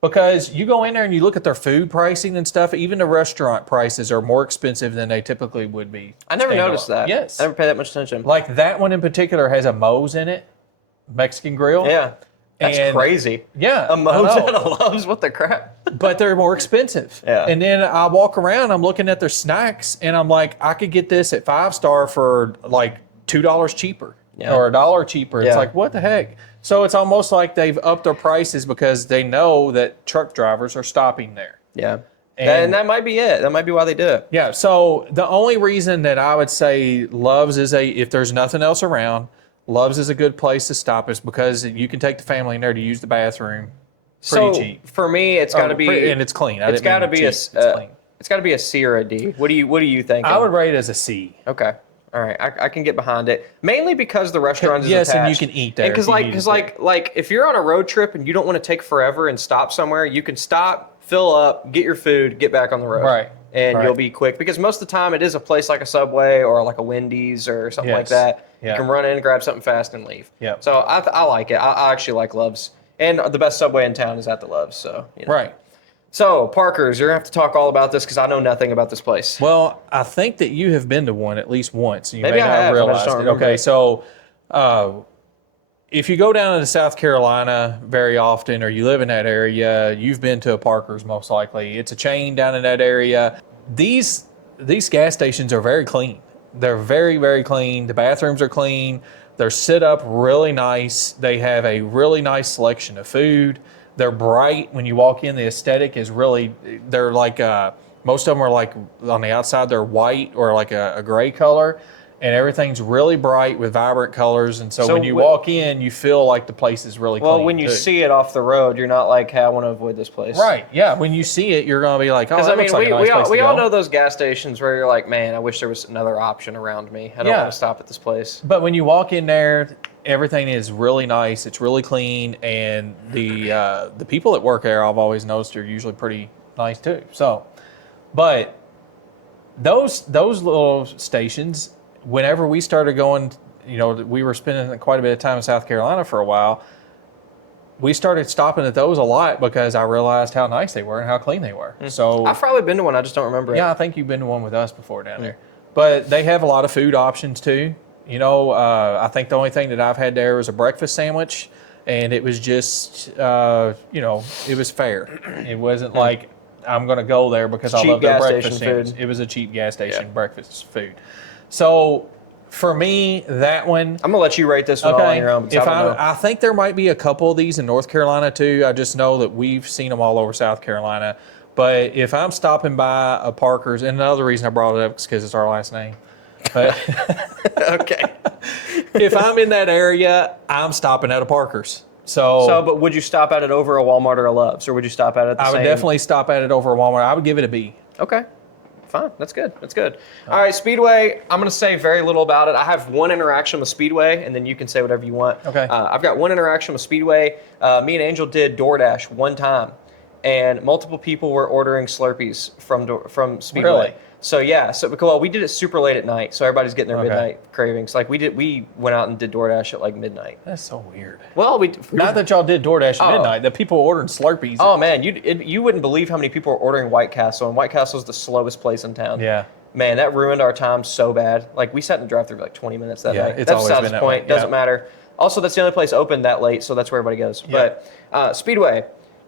Because you go in there and you look at their food pricing and stuff, even the restaurant prices are more expensive than they typically would be. I never noticed that. Yes. I never paid that much attention. Like that one in particular has a Moe's in it, Mexican grill. Yeah. That's crazy. Yeah. A Moe's and a Love's, what the crap? But they're more expensive. Yeah. And then I walk around, I'm looking at their snacks, and I'm like, I could get this at 5-star for like $2 cheaper or $1 cheaper. It's like, what the heck? So it's almost like they've upped their prices because they know that truck drivers are stopping there. Yeah. And that might be it. That might be why they do it. Yeah. So the only reason that I would say Love's is if there's nothing else around, Love's is a good place to stop is because you can take the family in there to use the bathroom pretty cheap. For me, it's got to be... And it's clean. It's got to be it's clean. It's got to be a C or a D. What do you think? I would rate it as a C. Okay. All right, I can get behind it. Mainly because the restaurant is attached. Yes, and you can eat there. Because like if you're on a road trip and you don't want to take forever and stop somewhere, you can stop, fill up, get your food, get back on the road. Right. And you'll be quick. Because most of the time it is a place like a Subway or like a Wendy's or something like that. You can run in, grab something fast, and leave. Yep. So I like it. I actually like Love's. And the best Subway in town is at the Love's. So Right. So, Parker's, you're going to have to talk all about this because I know nothing about this place. Well, I think that you have been to one at least once. You Maybe may I not have, realize I just don't it. remember Okay, it. so if you go down to South Carolina very often or you live in that area, you've been to a Parker's most likely. It's a chain down in that area. These gas stations are very clean. They're very, very clean. The bathrooms are clean. They're set up really nice. They have a really nice selection of food. They're bright. When you walk in, the aesthetic is really, they're like, most of them are like on the outside, they're white or like a gray color. And everything's really bright with vibrant colors. And so when you walk in, you feel like the place is really clean. Well, when you see it off the road, you're not like, hey, I want to avoid this place. Right, yeah. When you see it, you're going to be like, oh, that looks like a nice place to we go. all know those gas stations where you're like, man, I wish there was another option around me. I don't want to stop at this place. But when you walk in there, everything is really nice. It's really clean. And the people that work there, I've always noticed, are usually pretty nice too. So, but those little stations, whenever we started going, we were spending quite a bit of time in South Carolina for a while. We started stopping at those a lot because I realized how nice they were and how clean they were. So I've probably been to one. I just don't remember it. Yeah, I think you've been to one with us before down there. But they have a lot of food options too. I think the only thing that I've had there was a breakfast sandwich, and it was just, it was fair. It wasn't like I'm going to go there because I love their breakfast sandwich. It was a cheap gas station breakfast food. So for me, that one. I'm gonna let you rate this one all on your own. Because I think there might be a couple of these in North Carolina too. I just know that we've seen them all over South Carolina. But if I'm stopping by a Parker's, and another reason I brought it up is because it's our last name. But okay. If I'm in that area, I'm stopping at a Parker's. So, but would you stop at it over a Walmart or a Love's, or would you stop at it? I would definitely stop at it over a Walmart. I would give it a B. Okay. Fine. That's good. That's good. All right, Speedway, I'm going to say very little about it. I have one interaction with Speedway, and then you can say whatever you want. Okay. I've got one interaction with Speedway. Me and Angel did DoorDash one time, and multiple people were ordering Slurpees from Speedway. Really? So, yeah. Well, we did it super late at night, so everybody's getting their midnight cravings. Like, we went out and did DoorDash at, like, midnight. That's so weird. Well, not that y'all did DoorDash at midnight. The people ordering Slurpees. Oh, man. You wouldn't believe how many people are ordering White Castle, and White Castle is the slowest place in town. Yeah. Man, that ruined our time so bad. Like, we sat in the drive-thru for like 20 minutes that night. It's always been that way. Doesn't matter. Also, that's the only place open that late, so that's where everybody goes. Yeah. But Speedway,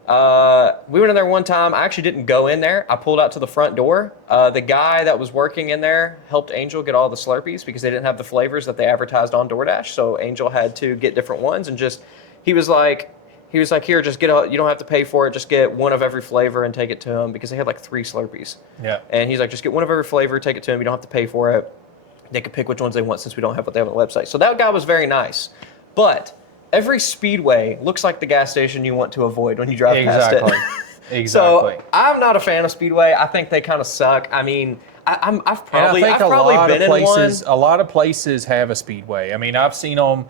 we went in there one time. I actually didn't go in there. I pulled out to the front door. The guy that was working in there helped Angel get all the Slurpees because they didn't have the flavors that they advertised on DoorDash. So Angel had to get different ones, and he was like, here, just get you don't have to pay for it. Just get one of every flavor and take it to him because they had like 3 Slurpees. Yeah. And he's like, just get one of every flavor, take it to him. You don't have to pay for it. They can pick which ones they want since we don't have what they have on the website. So that guy was very nice. But every Speedway looks like the gas station you want to avoid when you drive past it. Exactly. So I'm not a fan of Speedway. I think they kind of suck. I mean, I've probably been in one. A lot of places have a Speedway. I mean, I've seen them.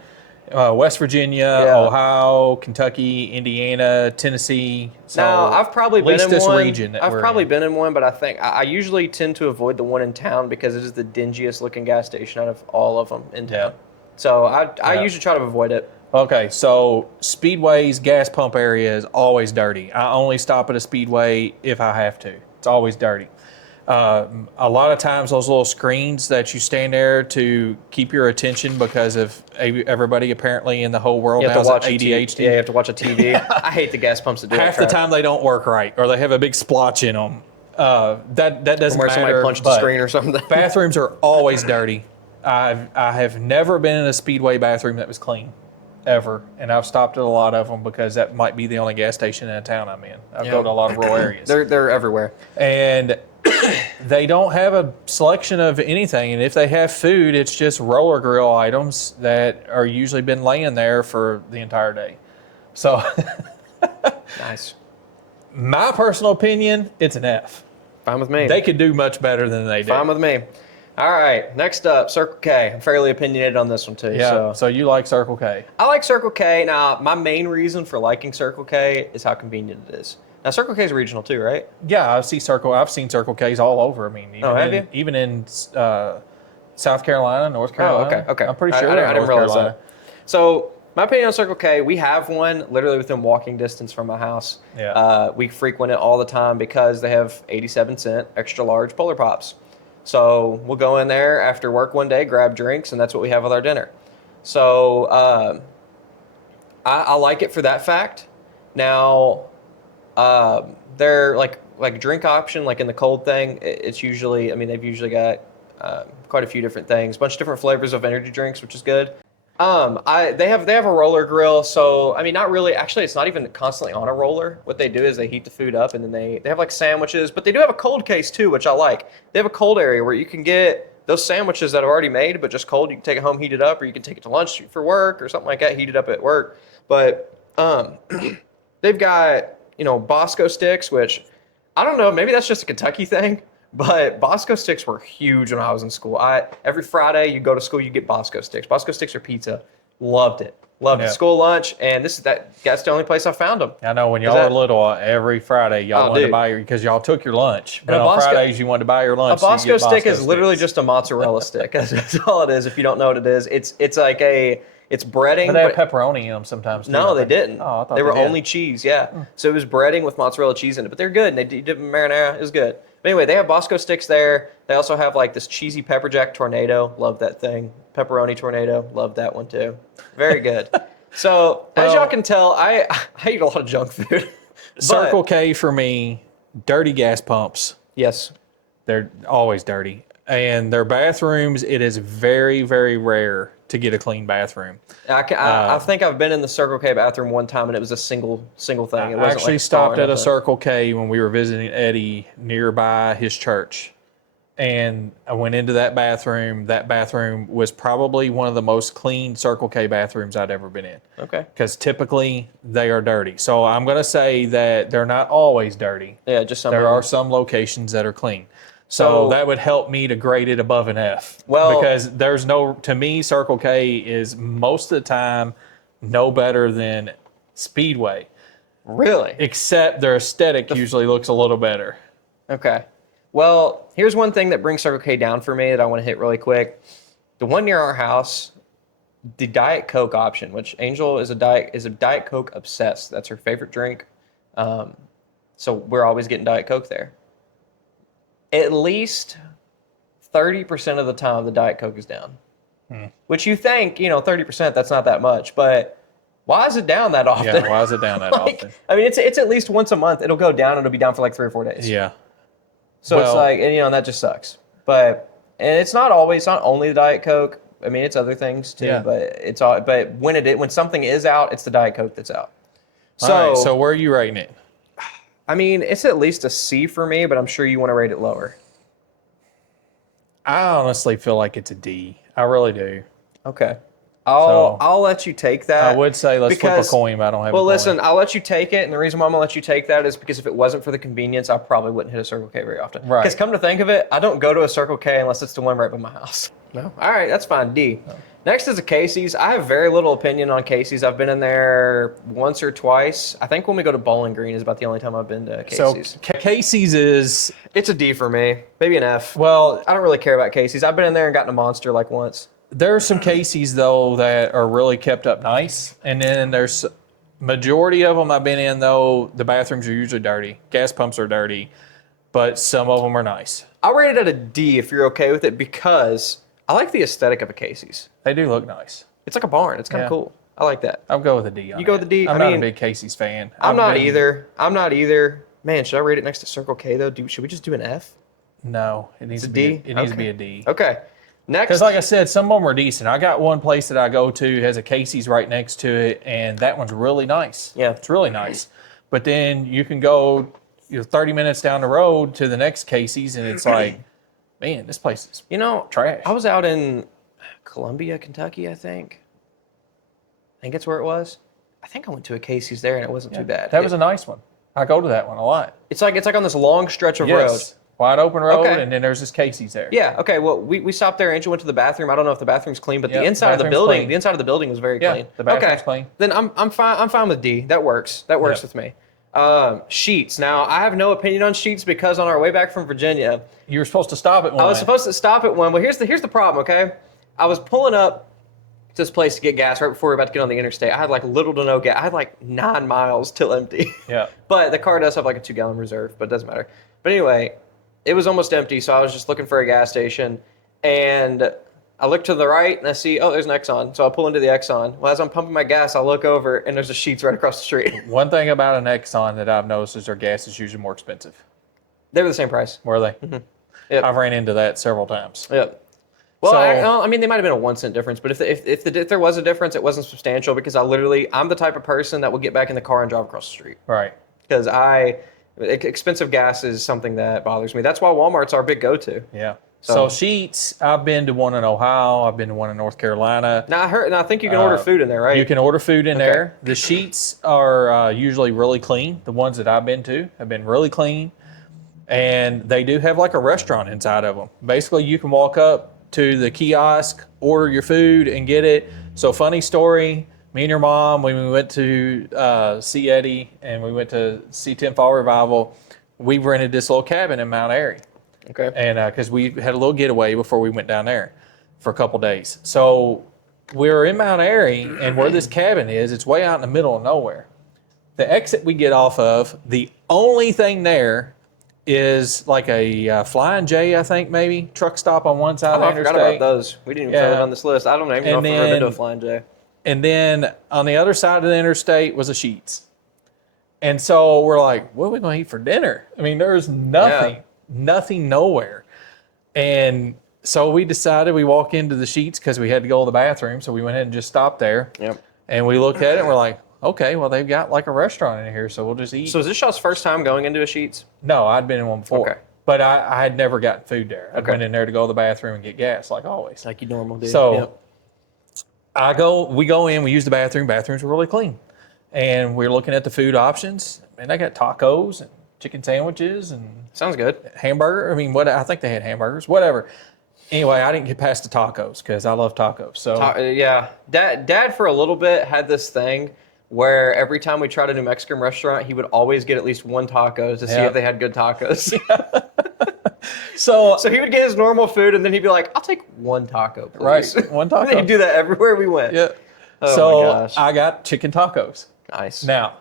West Virginia, Ohio, Kentucky, Indiana, Tennessee. So now, I've probably been in this one. region. I've probably been in one, but I think I usually tend to avoid the one in town because it is the dingiest looking gas station out of all of them in town. So I usually try to avoid it. Okay, so Speedway's gas pump area is always dirty. I only stop at a Speedway if I have to. It's always dirty. A lot of times those little screens that you stand there to keep your attention because of everybody apparently in the whole world now has ADHD. Yeah, you have to watch a TV. I hate the gas pumps that do Half the time they don't work right or they have a big splotch in them. That doesn't where matter. Somebody punched the screen or something. Bathrooms are always dirty. I have never been in a Speedway bathroom that was clean. Ever, and I've stopped at a lot of them because that might be the only gas station in a town I'm in. I go to a lot of rural areas. They're everywhere, and they don't have a selection of anything. And if they have food, it's just roller grill items that are usually been laying there for the entire day. So, nice. My personal opinion, it's an F. Fine with me. They could do much better than they do. Fine with me. All right, next up, Circle K. I'm fairly opinionated on this one too. Yeah, so you like Circle K. I like Circle K. Now, my main reason for liking Circle K is how convenient it is. Now, Circle K is regional too, right? Yeah, I've seen Circle K's all over. I mean, even in South Carolina, North Carolina. Oh, okay. I'm pretty sure. I didn't realize that. So, my opinion on Circle K, we have one literally within walking distance from my house. Yeah. We frequent it all the time because they have 87-cent extra large Polar Pops. So we'll go in there after work one day, grab drinks, and that's what we have with our dinner. So I like it for that fact. Now, they're like drink option, like in the cold thing, it's usually, I mean, they've usually got quite a few different things, a bunch of different flavors of energy drinks, which is good. They have a roller grill, so I mean, not really. Actually, it's not even constantly on a roller. What they do is they heat the food up, and then they have like sandwiches, but they do have a cold case too, which I like. They have a cold area where you can get those sandwiches that are already made, but just cold. You can take it home, heat it up, or you can take it to lunch for work or something like that, heat it up at work. But they've got Bosco sticks, which I don't know, maybe that's just a Kentucky thing. But Bosco sticks were huge when I was in school. Every Friday you go to school, you get Bosco sticks. Bosco sticks or pizza. Loved it. Loved it. School lunch, and that's the only place I found them. I know when y'all were little, every Friday y'all wanted to buy because y'all took your lunch. But on Fridays you wanted to buy your lunch. A Bosco stick is literally just a mozzarella stick. That's all it is. If you don't know what it is, it's like it's breading. But they have pepperoni in them sometimes. No, they didn't. Oh, I thought they were only cheese. Yeah. So it was breading with mozzarella cheese in it, but they're good. And they dip in marinara. It was good. But anyway, they have Bosco sticks there. They also have like this cheesy pepper jack tornado. Love that thing. Pepperoni tornado. Love that one too. Very good. So as y'all can tell, I eat a lot of junk food. Circle K for me, dirty gas pumps. Yes. They're always dirty. And their bathrooms, it is very, very rare to get a clean bathroom. I think I've been in the Circle K bathroom one time, and it was a single thing. It I actually stopped at a Circle K when we were visiting Eddie nearby his church. And I went into that bathroom. That bathroom was probably one of the most clean Circle K bathrooms I'd ever been in. Okay. Because typically they are dirty. So I'm going to say that they're not always dirty. Yeah, just some. There are some locations that are clean. So that would help me to grade it above an F. Well, because to me, Circle K is most of the time no better than Speedway. Really? Except their aesthetic usually looks a little better. Okay. Well, here's one thing that brings Circle K down for me that I want to hit really quick. The one near our house, the Diet Coke option, which Angel is a Diet Coke obsessed. That's her favorite drink. So we're always getting Diet Coke there. At least 30% of the time, the Diet Coke is down. Which you think, 30%, that's not that much. But why is it down that often? Yeah, why is it down that often? I mean, it's at least once a month. It'll go down. It'll be down for like 3 or 4 days. Yeah. So it's like, and that just sucks. And it's not only the Diet Coke. I mean, it's other things too. Yeah. But when something is out, it's the Diet Coke that's out. So, all right, so where are you rating it? I mean, it's at least a C for me, but I'm sure you want to rate it lower. I honestly feel like it's a D. I really do. Okay. I'll let you take that. I would say flip a coin, but I don't have a coin. Well, listen, I'll let you take it, and the reason why I'm going to let you take that is because if it wasn't for the convenience, I probably wouldn't hit a Circle K very often. Right. Because come to think of it, I don't go to a Circle K unless it's the one right by my house. No. All right, that's fine. D. No. Next is a Casey's. I have very little opinion on Casey's. I've been in there once or twice. I think when we go to Bowling Green is about the only time I've been to Casey's. So Casey's it's a D for me. Maybe an F. Well, I don't really care about Casey's. I've been in there and gotten a Monster like once. There are some Casey's though that are really kept up nice, and then there's majority of them I've been in though. The bathrooms are usually dirty, gas pumps are dirty, but some of them are nice. I'll rate it at a D if you're okay with it because I like the aesthetic of a Casey's. They do look nice. It's like a barn. It's kind of cool. I like that. I'll go with a D. You go with the D? I'm not a big Casey's fan. I'm not either. Man, should I rate it next to Circle K though? Should we just do an F? No, it needs to be it needs to be a D. Okay. Next, because like I said, some of them are decent. I got one place that I go to has a Casey's right next to it, and that one's really nice. Yeah, it's really nice. But then you can go 30 minutes down the road to the next Casey's, and it's like, man, this place is trash. I was out in Columbia, Kentucky, I think that's where it was. I think I went to a Casey's there, and it wasn't too bad. That was a nice one. I go to that one a lot. It's like on this long stretch of road. Wide open road, and then there's this Casey's there. Yeah, okay. Well, we stopped there. Angel went to the bathroom. I don't know if the bathroom's clean, but the inside of the building, was very clean. The bathroom's clean. Then I'm fine. I'm fine with D. That works. That works with me. Sheets. Now I have no opinion on Sheets because on our way back from Virginia, you were supposed to stop at one. I was supposed to stop at one. Well, here's the problem. Okay, I was pulling up to this place to get gas right before we were about to get on the interstate. I had like little to no gas. I had like 9 miles till empty. Yeah. But the car does have like a 2-gallon reserve, but it doesn't matter. But anyway. It was almost empty, so I was just looking for a gas station. And I look to the right, and I see, there's an Exxon. So I pull into the Exxon. Well, as I'm pumping my gas, I look over, and there's a Sheets right across the street. One thing about an Exxon that I've noticed is their gas is usually more expensive. They were the same price. Were they? Mm-hmm. Yep. I've ran into that several times. Yep. Well, I mean, they might have been a 1 cent difference, but if there was a difference, it wasn't substantial because I'm the type of person that will get back in the car and drive across the street. Right. Because expensive gas is something that bothers me. That's why Walmart's our big go-to. Yeah. So Sheets, I've been to one in Ohio. I've been to one in North Carolina. Now I think you can order food in there, right? You can order food in there. The Sheets are usually really clean. The ones that I've been to have been really clean. And they do have like a restaurant inside of them. Basically, you can walk up to the kiosk, order your food, and get it. So funny story, me and your mom, when we went to see Eddie and we went to see 10 Fall Revival, we rented this little cabin in Mount Airy. Okay. And because we had a little getaway before we went down there for a couple days. So we were in Mount Airy, and where this cabin is, it's way out in the middle of nowhere. The exit we get off of, the only thing there is like a Flying J, I think maybe, truck stop on one side of the interstate. I forgot about those. We didn't even throw them on this list. I don't even know if I've ever been to a Flying J. And then on the other side of the interstate was a Sheets. And so we're like, what are we going to eat for dinner? I mean, there's nothing nowhere. And so we decided we walk into the Sheets because we had to go to the bathroom. So we went ahead and just stopped there. Yep. And we looked at it and we're like, okay, well, they've got like a restaurant in here, so we'll just eat. So is this y'all's first time going into a Sheets? No, I'd been in one before. Okay. But I had never gotten food there. I went in there to go to the bathroom and get gas, like always. Like you normally do. So we go in, we use the bathroom. Bathrooms were really clean. And we're looking at the food options. And they got tacos and chicken sandwiches and sounds good. Hamburger. I mean, I think they had hamburgers, whatever. Anyway, I didn't get past the tacos because I love tacos. So Dad for a little bit had this thing where every time we tried a New Mexican restaurant, he would always get at least one taco to see if they had good tacos. So he would get his normal food, and then he'd be like, I'll take one taco, please. Right, one taco. He'd do that everywhere we went. Yeah. Oh my gosh. I got chicken tacos. Nice. Now,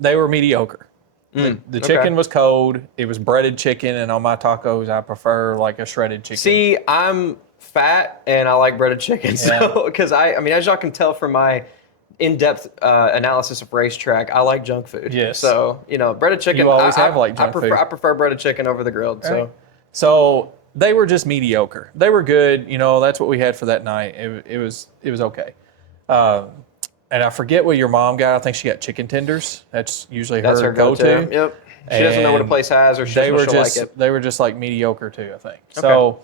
they were mediocre. The chicken was cold. It was breaded chicken, and on my tacos, I prefer like a shredded chicken. See, I'm fat, and I like breaded chicken. So, because I mean, as y'all can tell from my in-depth analysis of racetrack, I like junk food. Yes. So, breaded chicken. You always have like junk food. I prefer breaded chicken over the grilled. Right. So they were just mediocre. They were good. That's what we had for that night. It was okay. And I forget what your mom got. I think she got chicken tenders. That's usually her go-to. Yep. She doesn't know what a place has, or she doesn't like it. They were just like mediocre too, I think. Okay. So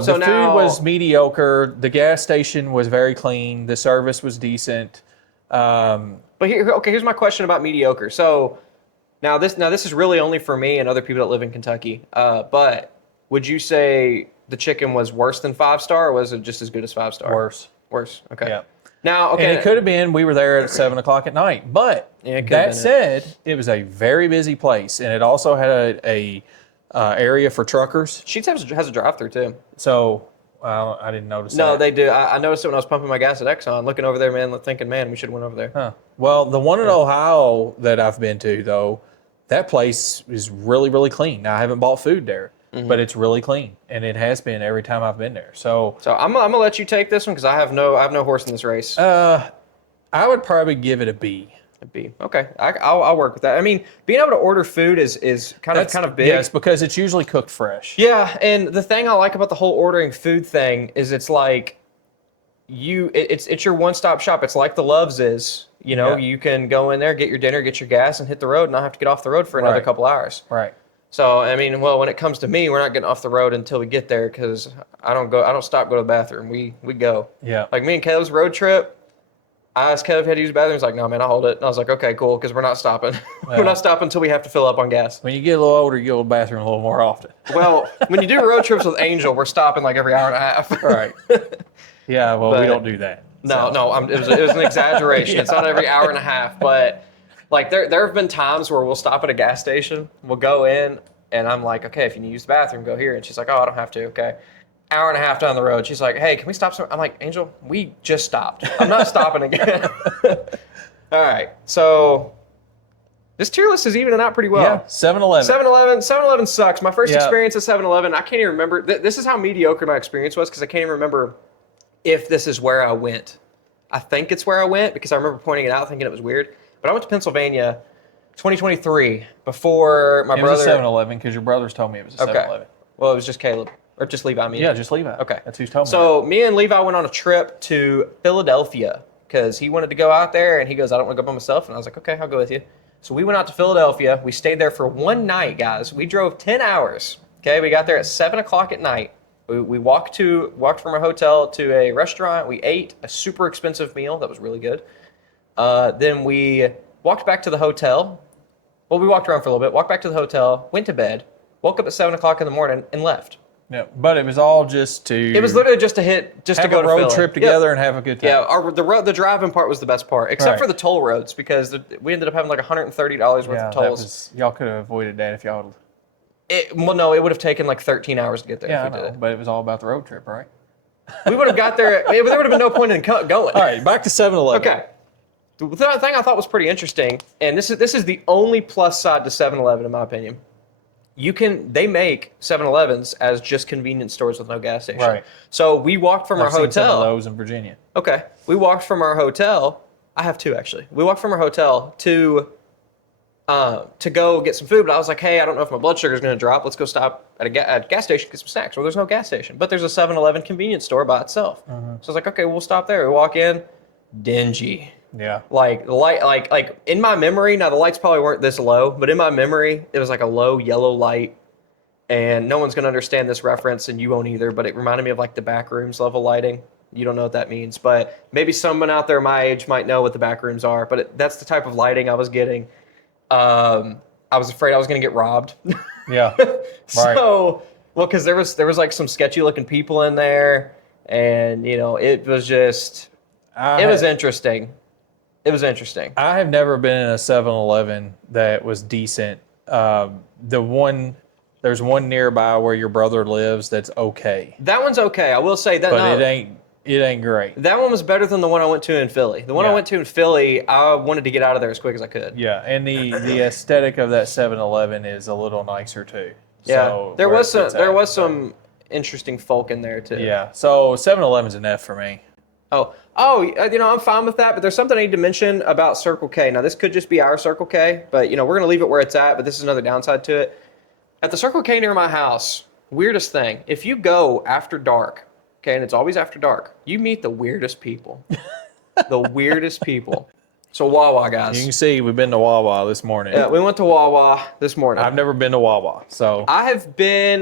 the food was mediocre. The gas station was very clean. The service was decent. But here's my question about mediocre. So now this is really only for me and other people that live in Kentucky. But would you say the chicken was worse than 5-star, or was it just as good as 5-star? Worse. Okay. Yeah. Now, and it could have been we were there at 7 o'clock at night. But that said, it was a very busy place, and it also had a area for truckers. Sheets has a drive-through too. So I didn't notice No, that. they do. I noticed it when I was pumping my gas at Exxon, looking over there, man, thinking, man, we should have went over there. Huh. Well, the one in Ohio that I've been to, though, that place is really, really clean. Now, I haven't bought food there, but it's really clean, and it has been every time I've been there. So I'm gonna let you take this one because I have no horse in this race. I would probably give it a B. A B. Okay, I'll work with that. I mean, being able to order food is kind of big. Yes, because it's usually cooked fresh. Yeah, and the thing I like about the whole ordering food thing is it's like it's your one-stop shop. It's like the Loves is. You know, you can go in there, get your dinner, get your gas, and hit the road, and not have to get off the road for another couple hours. Right. So I mean, well, when it comes to me, we're not getting off the road until we get there because I don't stop go to the bathroom. We go. Yeah. Like me and Caleb's road trip. I asked Kev if he had to use the bathroom. He's like, no, man, I'll hold it. And I was like, okay, cool, because we're not stopping. We're not stopping until we have to fill up on gas. When you get a little older, you go to the bathroom a little more often. Well, when you do road trips with Angel, we're stopping like every hour and a half. Right. Yeah, well, we don't do that. No, it was an exaggeration. It's not every hour and a half, but like there have been times where we'll stop at a gas station, we'll go in, and I'm like, okay, if you need to use the bathroom, go here. And she's like, oh, I don't have to. Okay. Hour and a half down the road, she's like, hey, can we stop somewhere? I'm like, Angel, we just stopped. I'm not stopping again. All right. So this tier list is evening out pretty well. Yeah, 7-Eleven. 7-Eleven sucks. My first experience at 7-Eleven, I can't even remember. This is how mediocre my experience was because I can't even remember if this is where I went. I think it's where I went because I remember pointing it out thinking it was weird. But I went to Pennsylvania 2023 before my brother. It was a 7-Eleven because your brothers told me it was a 7-Eleven. Well, it was just Caleb. Or just Levi, me. Yeah, just Levi. Okay. That's who's told me. So me and Levi went on a trip to Philadelphia because he wanted to go out there and he goes, I don't want to go by myself. And I was like, okay, I'll go with you. So we went out to Philadelphia. We stayed there for one night, guys. We drove 10 hours. Okay, we got there at 7 o'clock at night. We walked from our hotel to a restaurant. We ate a super expensive meal that was really good. Then we walked back to the hotel. Well, we walked around for a little bit, walked back to the hotel, went to bed, woke up at 7 o'clock in the morning, and left. Yeah, but it was all just to. It was literally just to go a to road Philly. trip together and have a good time. Yeah, the driving part was the best part, except for the toll roads because we ended up having like $130 worth of tolls. Y'all could have avoided that if y'all. Well, no, it would have taken like 13 hours to get there. Yeah, if we did it. But it was all about the road trip, right? We would have got there. There would have been no point in going. All right, back to 7-Eleven. Okay. The thing I thought was pretty interesting, and this is the only plus side to 7-Eleven in my opinion. They make 7-Elevens as just convenience stores with no gas station. Right. So we walked from our I've seen some of hotel. those in Virginia. Okay. We walked from our hotel. I have two actually. We walked from our hotel to go get some food, but I was like, hey, I don't know if my blood sugar is going to drop. Let's go stop at a gas station and get some snacks. Well, there's no gas station, but there's a 7-Eleven convenience store by itself. So I was like, okay, we'll stop there. We walk in, dingy. Yeah. Like the light, like in my memory, now the lights probably weren't this low, but in my memory, it was like a low yellow light, and no one's gonna understand this reference, and you won't either. But it reminded me of like the back rooms level lighting. You don't know what that means, but maybe someone out there my age might know what the back rooms are. But that's the type of lighting I was getting. I was afraid I was gonna get robbed. Yeah. Right. So, well, because there was like some sketchy looking people in there, and it was just it was interesting. It was interesting. I have never been in a 7-Eleven that was decent. There's one nearby where your brother lives that's okay. That one's okay. I will say that. But it ain't great. That one was better than the one I went to in Philly. The one I went to in Philly, I wanted to get out of there as quick as I could. Yeah, and the aesthetic of that 7-Eleven is a little nicer too. Yeah, so there was some interesting folk in there too. Yeah, so 7-Eleven's an F for me. Oh, I'm fine with that, but there's something I need to mention about Circle K. Now, this could just be our Circle K, but, we're going to leave it where it's at, but this is another downside to it. At the Circle K near my house, weirdest thing, if you go after dark, okay, and it's always after dark, you meet the weirdest people. The weirdest people. So, Wawa, guys. You can see we've been to Wawa this morning. Yeah, we went to Wawa this morning. I've never been to Wawa, so. I have been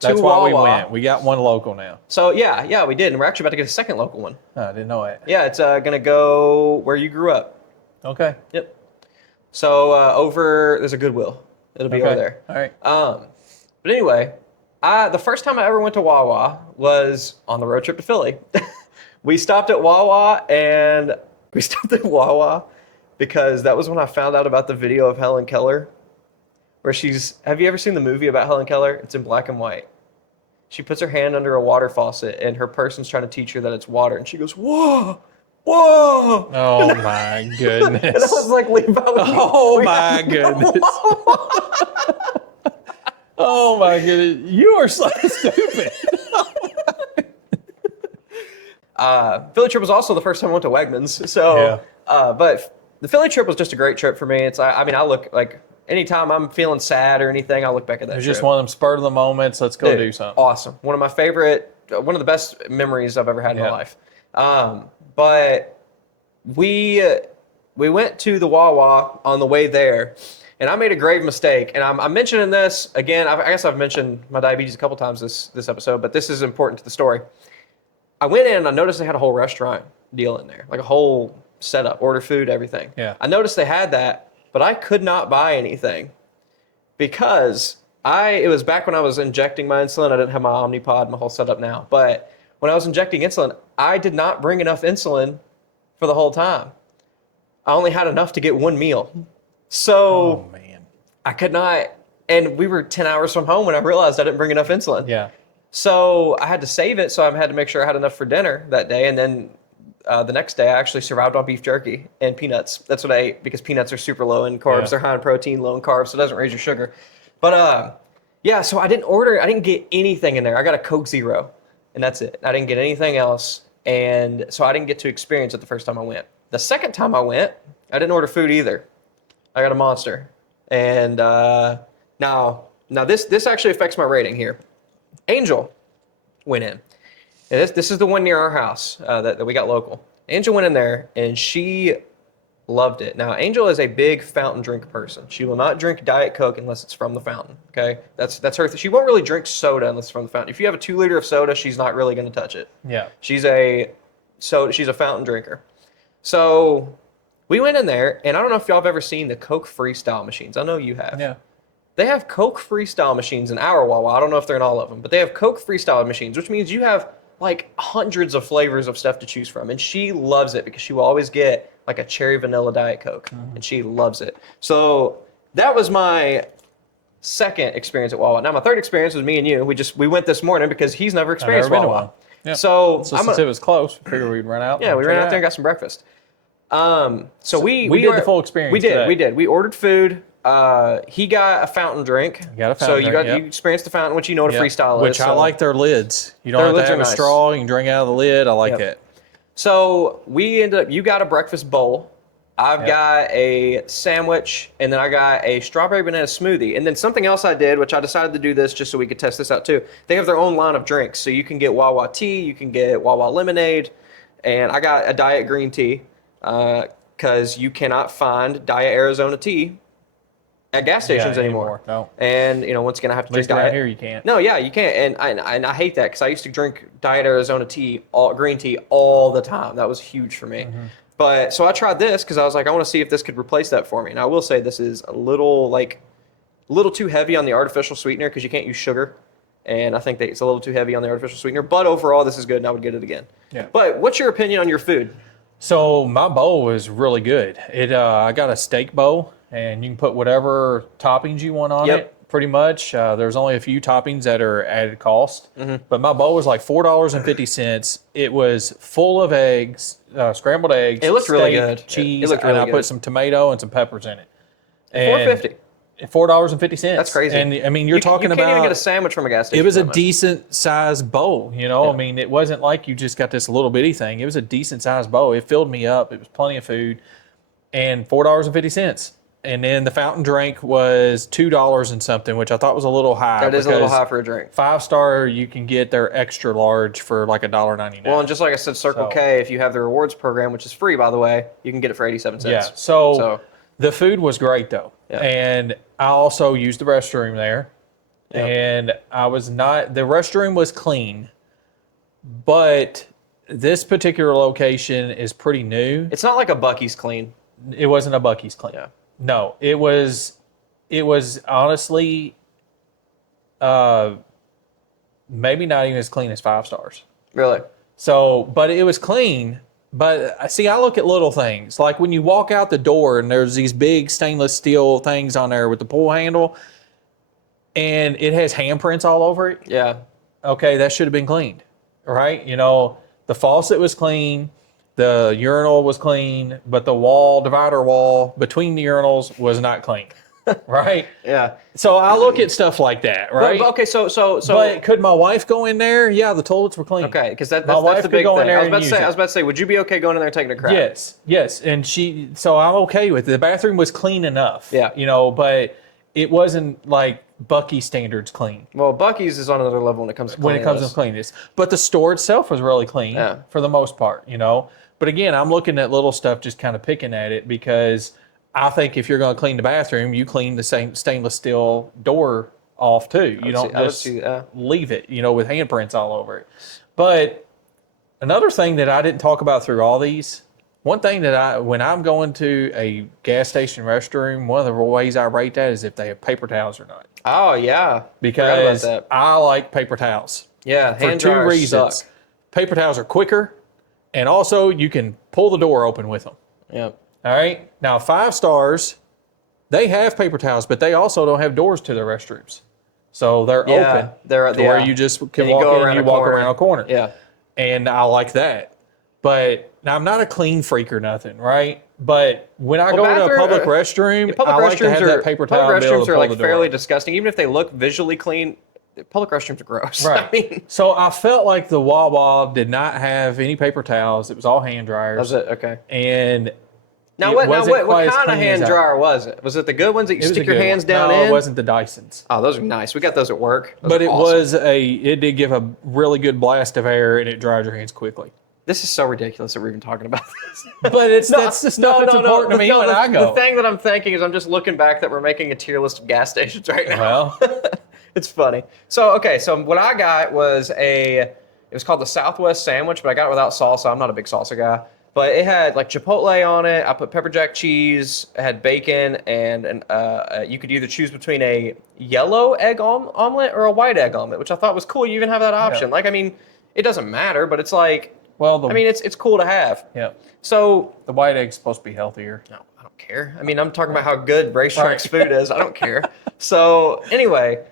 That's to why Wawa. we went. We got one local now. So, yeah, we did, and we're actually about to get a second local one. Oh, I didn't know it. Yeah, it's going to go where you grew up. Okay. Yep. So there's a Goodwill. It'll be over there. All right. But anyway, the first time I ever went to Wawa was on the road trip to Philly. We stopped at Wawa because that was when I found out about the video of Helen Keller, where have you ever seen the movie about Helen Keller? It's in black and white. She puts her hand under a water faucet, and her person's trying to teach her that it's water, and she goes, "Whoa, whoa!" Oh my goodness! And I was like, "Leave out!" Oh my goodness! Oh my goodness! You are so stupid. Philly trip was also the first time I went to Wegmans. So, but the Philly trip was just a great trip for me. I look like anytime I'm feeling sad or anything, I look back at that. It's trip. just one of them spur of the moments. Let's go do something. Awesome. One of the best memories I've ever had in my life. But we went to the Wawa on the way there, and I made a grave mistake. And I'm mentioning this again. I guess I've mentioned my diabetes a couple times this episode, but this is important to the story. I went in and I noticed they had a whole restaurant deal in there, like a whole setup, order food, everything. Yeah. I noticed they had that, but I could not buy anything because it was back when I was injecting my insulin. I didn't have my Omnipod, my whole setup now. But when I was injecting insulin, I did not bring enough insulin for the whole time. I only had enough to get one meal. So I could not, and we were 10 hours from home when I realized I didn't bring enough insulin. Yeah. So I had to save it, so I had to make sure I had enough for dinner that day. And then the next day, I actually survived on beef jerky and peanuts. That's what I ate because peanuts are super low in carbs. Yeah. They're high in protein, low in carbs, so it doesn't raise your sugar. But so I didn't get anything in there. I got a Coke Zero, and that's it. I didn't get anything else. And so I didn't get to experience it the first time I went. The second time I went, I didn't order food either. I got a Monster. And now this actually affects my rating here. Angel went in. And this is the one near our house that we got local. Angel went in there, and she loved it. Now, Angel is a big fountain drink person. She will not drink Diet Coke unless it's from the fountain, okay? That's her. She won't really drink soda unless it's from the fountain. If you have a 2 liter of soda, she's not really going to touch it. Yeah. She's a fountain drinker. So we went in there, and I don't know if y'all have ever seen the Coke Freestyle machines. I know you have. Yeah. They have Coke Freestyle machines in our Wawa. I don't know if they're in all of them, but they have Coke Freestyle machines, which means you have like hundreds of flavors of stuff to choose from. And she loves it because she will always get like a cherry vanilla Diet Coke, and she loves it. So that was my second experience at Wawa. Now my third experience was me and you. We went this morning because he's never experienced Wawa. Yep. So since it was close, we figured we'd run out. Yeah, we ran out there and got some breakfast. So we did the full experience. We did. We ordered food. He got a fountain drink. You experienced the fountain, which you know what a freestyle is. Which I like their lids. You don't have to have a straw. You can drink out of the lid. I like it. So you got a breakfast bowl. I've got a sandwich, and then I got a strawberry banana smoothie. And then something else I did, which I decided to do this just so we could test this out too. They have their own line of drinks. So you can get Wawa tea, you can get Wawa lemonade, and I got a diet green tea because you cannot find Diet Arizona tea at gas stations anymore. No. And once again, I have to drink diet. Here you can't. No, yeah, you can't. And I hate that because I used to drink Diet Arizona tea, green tea, all the time. That was huge for me. Mm-hmm. But so I tried this because I was like, I want to see if this could replace that for me. And I will say this is a little too heavy on the artificial sweetener because you can't use sugar. And I think that it's a little too heavy on the artificial sweetener. But overall, this is good, and I would get it again. Yeah. But what's your opinion on your food? So my bowl was really good. I got a steak bowl, and you can put whatever toppings you want on it, pretty much. There's only a few toppings that are added cost. Mm-hmm. But my bowl was like $4.50. It was full of eggs, scrambled eggs. It looked really good. Cheese, and I put some tomato and some peppers in it. $4.50. $4.50. That's crazy. And I mean, you can't even get a sandwich from a gas station. It was a decent sized bowl, I mean, it wasn't like you just got this little bitty thing. It was a decent sized bowl. It filled me up. It was plenty of food, and $4.50. And then the fountain drink was $2 and something, which I thought was a little high. That is a little high for a drink. 5-star, you can get their extra large for like $1.99. Well, and just like I said, Circle K, if you have the rewards program, which is free, by the way, you can get it for 87 cents. Yeah. So the food was great though. Yeah. And I also used the restroom there. Yep. And the restroom was clean, but this particular location is pretty new. It's not like a Buc'ees clean. It wasn't a Buc'ees clean. Yeah. No, it was honestly maybe not even as clean as 5 stars. Really? So, but it was clean. But see, I look at little things. Like when you walk out the door and there's these big stainless steel things on there with the pull handle, and it has handprints all over it. Yeah. okay, that should have been cleaned, right? You know, the faucet was clean, the urinal was clean, but the divider wall between the urinals was not clean, right? Yeah. So I look at stuff like that, right? But okay, so But could my wife go in there? Yeah, the toilets were clean. okay, because My that's wife the could big go in thing. there I was and about to use say, it. I was about to say, would you be okay going in there and taking a crap? Yes, and so I'm okay with it. The bathroom was clean enough. Yeah. You know, but it wasn't like Buc'ees standards clean. Well, Buc'ees is on another level when it comes to Cleanliness. But the store itself was really clean for the most part, you know. But again, I'm looking at little stuff, just kind of picking at it, because I think if you're going to clean the bathroom, you clean the same stainless steel door off too. You don't just leave it, you know, with handprints all over it. But another thing that I didn't talk about through all these, one thing that when I'm going to a gas station restroom, one of the ways I rate that is if they have paper towels or not. Oh yeah, Because I like paper towels. Yeah, for two reasons. Suck. Paper towels are quicker, and also you can pull the door open with them. Yep. All right. Now 5 stars, they have paper towels, but they also don't have doors to their restrooms, so they're open. They're where you just can walk in and you walk around a corner. Yeah. And I like that. But now I'm not a clean freak or nothing, right? But when I go to a public restroom, I like to have that paper towel. Public restrooms are like fairly door. disgusting, even if they look visually clean. Public restrooms are gross. Right. I mean, so I felt like the Wawa did not have any paper towels. It was all hand dryers. Was it? Okay. And what kind of hand dryer was it? Was it the good ones that you stick your hands down in? No, it wasn't the Dysons. Oh, those are nice. We got those at work. But it did give a really good blast of air, and it dried your hands quickly. This is so ridiculous that we're even talking about this. But that's the stuff that's important to me when I go. The thing that I'm thinking is I'm just looking back that we're making a tier list of gas stations right now. Well, it's funny. So what I got was it was called the Southwest Sandwich, but I got it without salsa. I'm not a big salsa guy. But it had like Chipotle on it. I put pepper jack cheese. It had bacon, and you could either choose between a yellow egg omelet or a white egg omelet, which I thought was cool. You even have that option. Yeah. Like, I mean, it doesn't matter, but it's like, well, it's cool to have. Yeah. So the white egg's supposed to be healthier. No, I don't care. I mean, I'm talking about how good Racetrack's food is. I don't care. So anyway,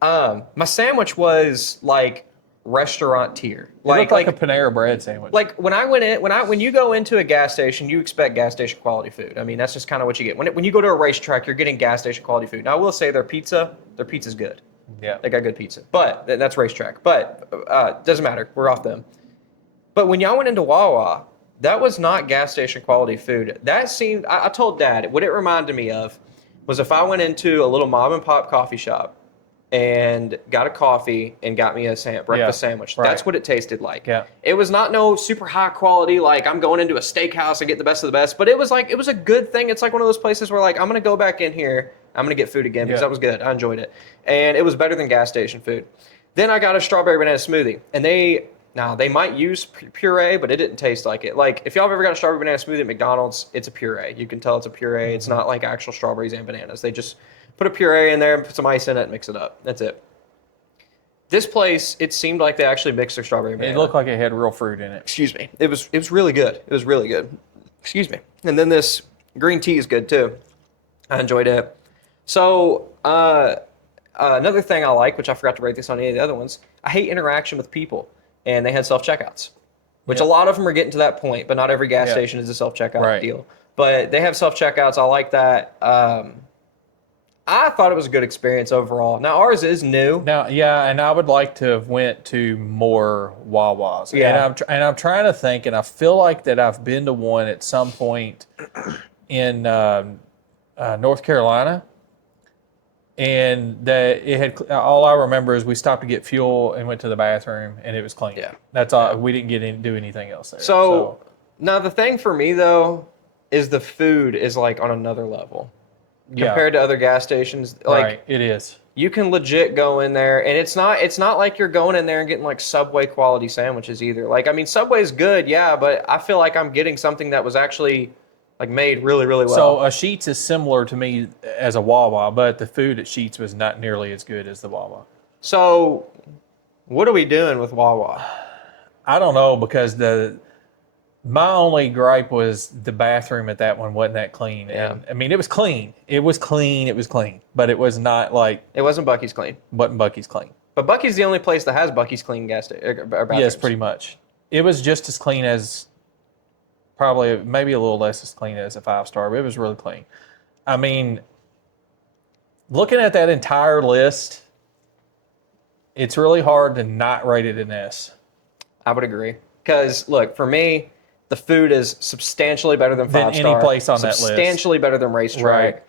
my sandwich was like restaurant tier. It looked like a Panera bread sandwich. Like when you go into a gas station, you expect gas station quality food. I mean, that's just kind of what you get. When you go to a racetrack, you're getting gas station quality food. Now, I will say their pizza's good. Yeah. They got good pizza. But that's racetrack. But doesn't matter. We're off them. But when y'all went into Wawa, that was not gas station quality food. That seemed, I told Dad, what it reminded me of was if I went into a little mom and pop coffee shop and got a coffee and got me a breakfast sandwich. Right. That's what it tasted like. Yeah. It was not no super high quality, like I'm going into a steakhouse and get the best of the best, but it was a good thing. It's like one of those places where like, I'm going to go back in here, I'm going to get food again because that was good. I enjoyed it. And it was better than gas station food. Then I got a strawberry banana smoothie, and they might use puree, but it didn't taste like it. Like, if y'all have ever got a strawberry banana smoothie at McDonald's, it's a puree. You can tell it's a puree. It's not like actual strawberries and bananas. They just put a puree in there and put some ice in it and mix it up. That's it. This place, it seemed like they actually mixed their strawberry and banana. It looked like it had real fruit in it. Excuse me. It was really good. It was really good. Excuse me. And then this green tea is good too. I enjoyed it. So, another thing I like, which I forgot to rate this on any of the other ones, I hate interaction with people. And they had self-checkouts, which a lot of them are getting to that point, but not every gas station is a self-checkout deal. But they have self-checkouts. I like that. I thought it was a good experience overall. Now, ours is new. Now, and I would like to have went to more Wawas. Yeah. And I'm trying to think, and I feel like that I've been to one at some point in North Carolina. And that it had, all I remember is we stopped to get fuel and went to the bathroom, and it was clean. Yeah. That's all. Yeah. We didn't do anything else there. So now the thing for me though is the food is like on another level compared to other gas stations. Like, right, it is. You can legit go in there, and it's not like you're going in there and getting like Subway quality sandwiches either. Like, I mean, Subway's good, but I feel like I'm getting something that was actually like made really, really well. So a Sheetz is similar to me as a Wawa, but the food at Sheetz was not nearly as good as the Wawa. So what are we doing with Wawa? I don't know, because my only gripe was the bathroom at that one wasn't that clean. Yeah. And I mean, it was clean. It was clean. But it was not like... It wasn't Buc'ees clean. Wasn't Buc'ees clean. But Buc'ees is the only place that has Buc'ees clean gas or bathrooms. Yes, pretty much. It was just as clean as, probably maybe a little less as clean as a 5-star, but it was really clean. I mean, looking at that entire list, it's really hard to not rate it an S. I would agree. Because, look, for me, the food is substantially better than 5-star. Any place on that list. Substantially better than Racetrack. Right.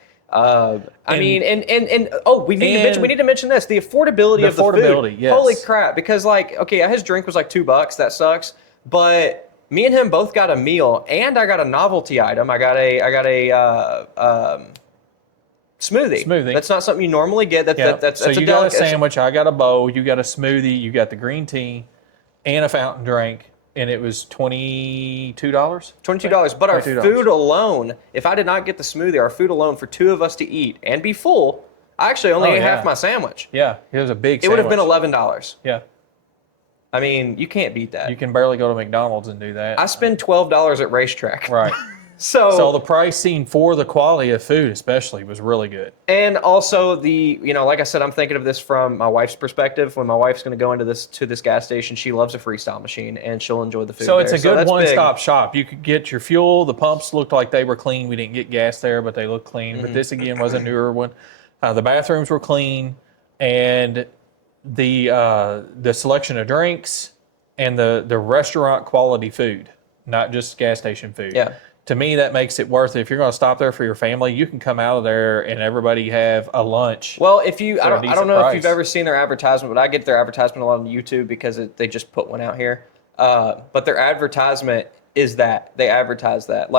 We need to mention this: the affordability of the food. Yes. Holy crap! Because his drink was like $2. That sucks. But me and him both got a meal, and I got a novelty item. I got a smoothie. That's not something you normally get. That's so you got a sandwich. I got a bowl. You got a smoothie. You got the green tea, and a fountain drink. And it was $22? $22. But our food alone, if I did not get the smoothie, our food alone for 2 of us to eat and be full, I actually only ate half my sandwich. Yeah, it was a big sandwich. It would have been $11. Yeah. I mean, you can't beat that. You can barely go to McDonald's and do that. I spend $12 at Racetrack. Right. So the pricing for the quality of food especially was really good. And also like I said, I'm thinking of this from my wife's perspective. When my wife's going to go into this gas station, she loves a freestyle machine and she'll enjoy the food. So it's a good one-stop shop. You could get your fuel. The pumps looked like they were clean. We didn't get gas there, but they looked clean. Mm-hmm. But this again was a newer one. The bathrooms were clean, and the selection of drinks and the restaurant quality food, not just gas station food. Yeah. To me, that makes it worth it. If you're going to stop there for your family, you can come out of there and everybody have a lunch. Well, I don't know if you've ever seen their advertisement, but I get their advertisement a lot on YouTube because they just put one out here. But their advertisement is that they advertise that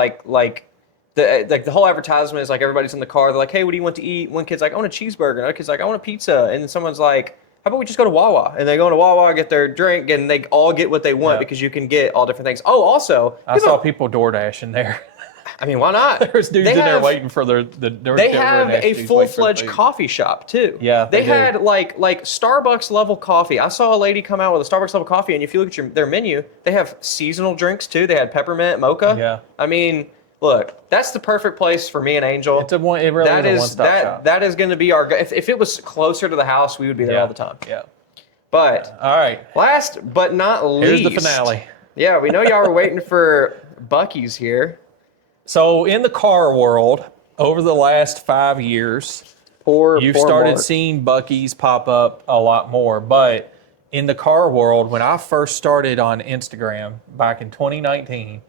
the whole advertisement is like everybody's in the car. They're like, "Hey, what do you want to eat?" One kid's like, "I want a cheeseburger." Another kid's like, "I want a pizza." And then someone's like, "How about we just go to Wawa?" And they go to Wawa, get their drink, and they all get what they want because you can get all different things. Oh, also, I saw people DoorDash in there. I mean, why not? There's dudes in there waiting for their They have a full-fledged coffee shop too. Yeah, they had like Starbucks level coffee. I saw a lady come out with a Starbucks level coffee, and if you look at their menu, they have seasonal drinks too. They had peppermint mocha. Yeah. I mean, look, that's the perfect place for me and Angel. It really is a one-stop shop. That is going to be our. If it was closer to the house, we would be there all the time. Yeah. But all right, last but not least, here's the finale. Yeah, we know y'all were waiting for Buc'ees here. So in the car world, over the last 5 years, you've started seeing Buc'ees pop up a lot more. But in the car world, when I first started on Instagram back in 2019,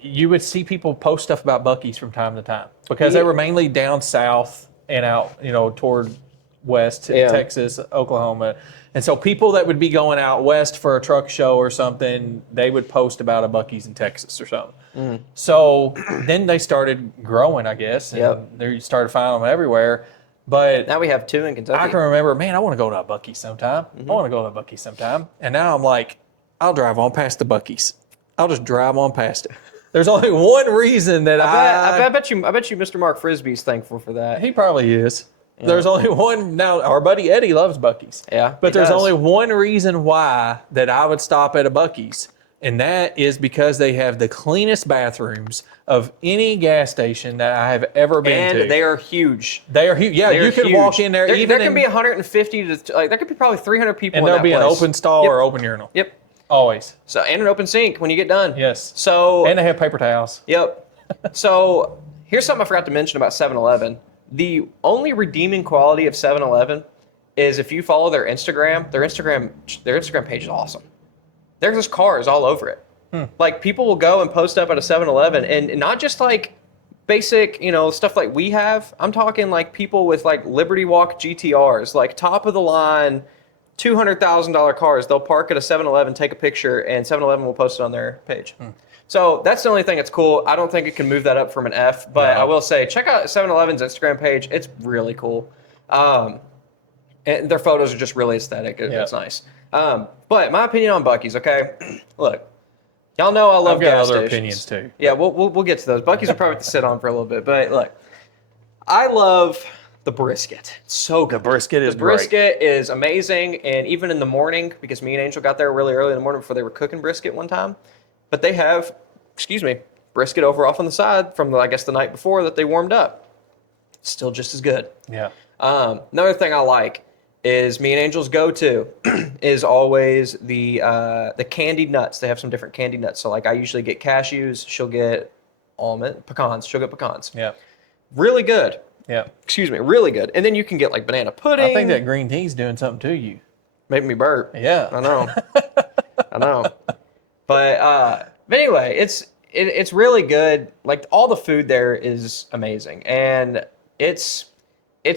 you would see people post stuff about Buc'ees from time to time because they were mainly down south and out, toward west, Texas, Oklahoma. And so people that would be going out west for a truck show or something, they would post about a Buc'ees in Texas or something. Mm. So then they started growing, I guess, and they started finding them everywhere. But now we have 2 in Kentucky. I can remember, man, I want to go to a Buc'ees sometime. Mm-hmm. I want to go to a Buc'ees sometime. And now I'm like, I'll drive on past the Buc'ees. I'll just drive on past it. There's only one reason that I bet you Mr. Mark Frisbee's thankful for that. He probably is. Yeah. There's only one. Now, our buddy Eddie loves Buc'ees. Yeah, but there's only one reason why that I would stop at a Buc'ees, and that is because they have the cleanest bathrooms of any gas station that I have ever been to. And they are huge. They are huge. Yeah, you can walk in there. There can be 150 to there could be probably 300 people. And there'll be an open stall or open urinal. Yep. Always. So and an open sink when you get done. Yes. So and they have paper towels. Yep. So here's something I forgot to mention about 7-Eleven. The only redeeming quality of 7-Eleven is if you follow their Instagram page is awesome. There's just cars all over it. Like people will go and post up at a 7-Eleven and not just like basic, stuff like we have. I'm talking like people with like Liberty Walk GTRs, like top of the line, $200,000 cars. They'll park at a 7-Eleven, take a picture, and 7-Eleven will post it on their page. So that's the only thing that's cool. I don't think it can move that up from an F, but I will say check out 7-Eleven's Instagram page. It's really cool. And their photos are just really aesthetic. It's nice. But my opinion on Buc'ees, okay? Look, y'all know I love gas stations. I've got other opinions too. Yeah, we'll get to those. Buc'ees are probably to sit on for a little bit, but look, I love the brisket. It's so good. The brisket is great. The brisket is amazing, and even in the morning, because me and Angel got there really early in the morning before they were cooking brisket one time, but they have, brisket over off on the side from, I guess, the night before that they warmed up. Still just as good. Yeah. Another thing I like is me and Angel's go-to is always the candied nuts. They have some different candied nuts. So like I usually get cashews. She'll get pecans. She'll get pecans. Yeah. Really good. Yeah. Excuse me. Really good. And then you can get like banana pudding. I think that green tea's doing something to you. Making me burp. Yeah. I know. I know. But anyway, it's really good. Like all the food there is amazing, and it's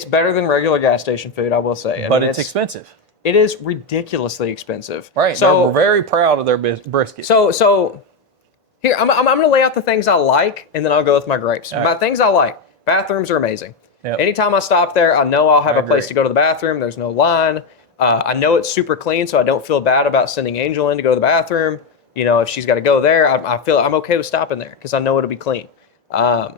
better than regular gas station food, I will say. But it's expensive. It is ridiculously expensive. Right. So they're very proud of their brisket. So here I'm going to lay out the things I like, and then I'll go with my grapes. All My right. things I like. Bathrooms are amazing. Yep. Anytime I stop there, I know I'll have I a place agree. to go to the bathroom. There's no line. I know it's super clean, so I don't feel bad about sending Angel in to go to the bathroom. You know, if she's got to go there, I feel I'm okay with stopping there because I know it'll be clean. That's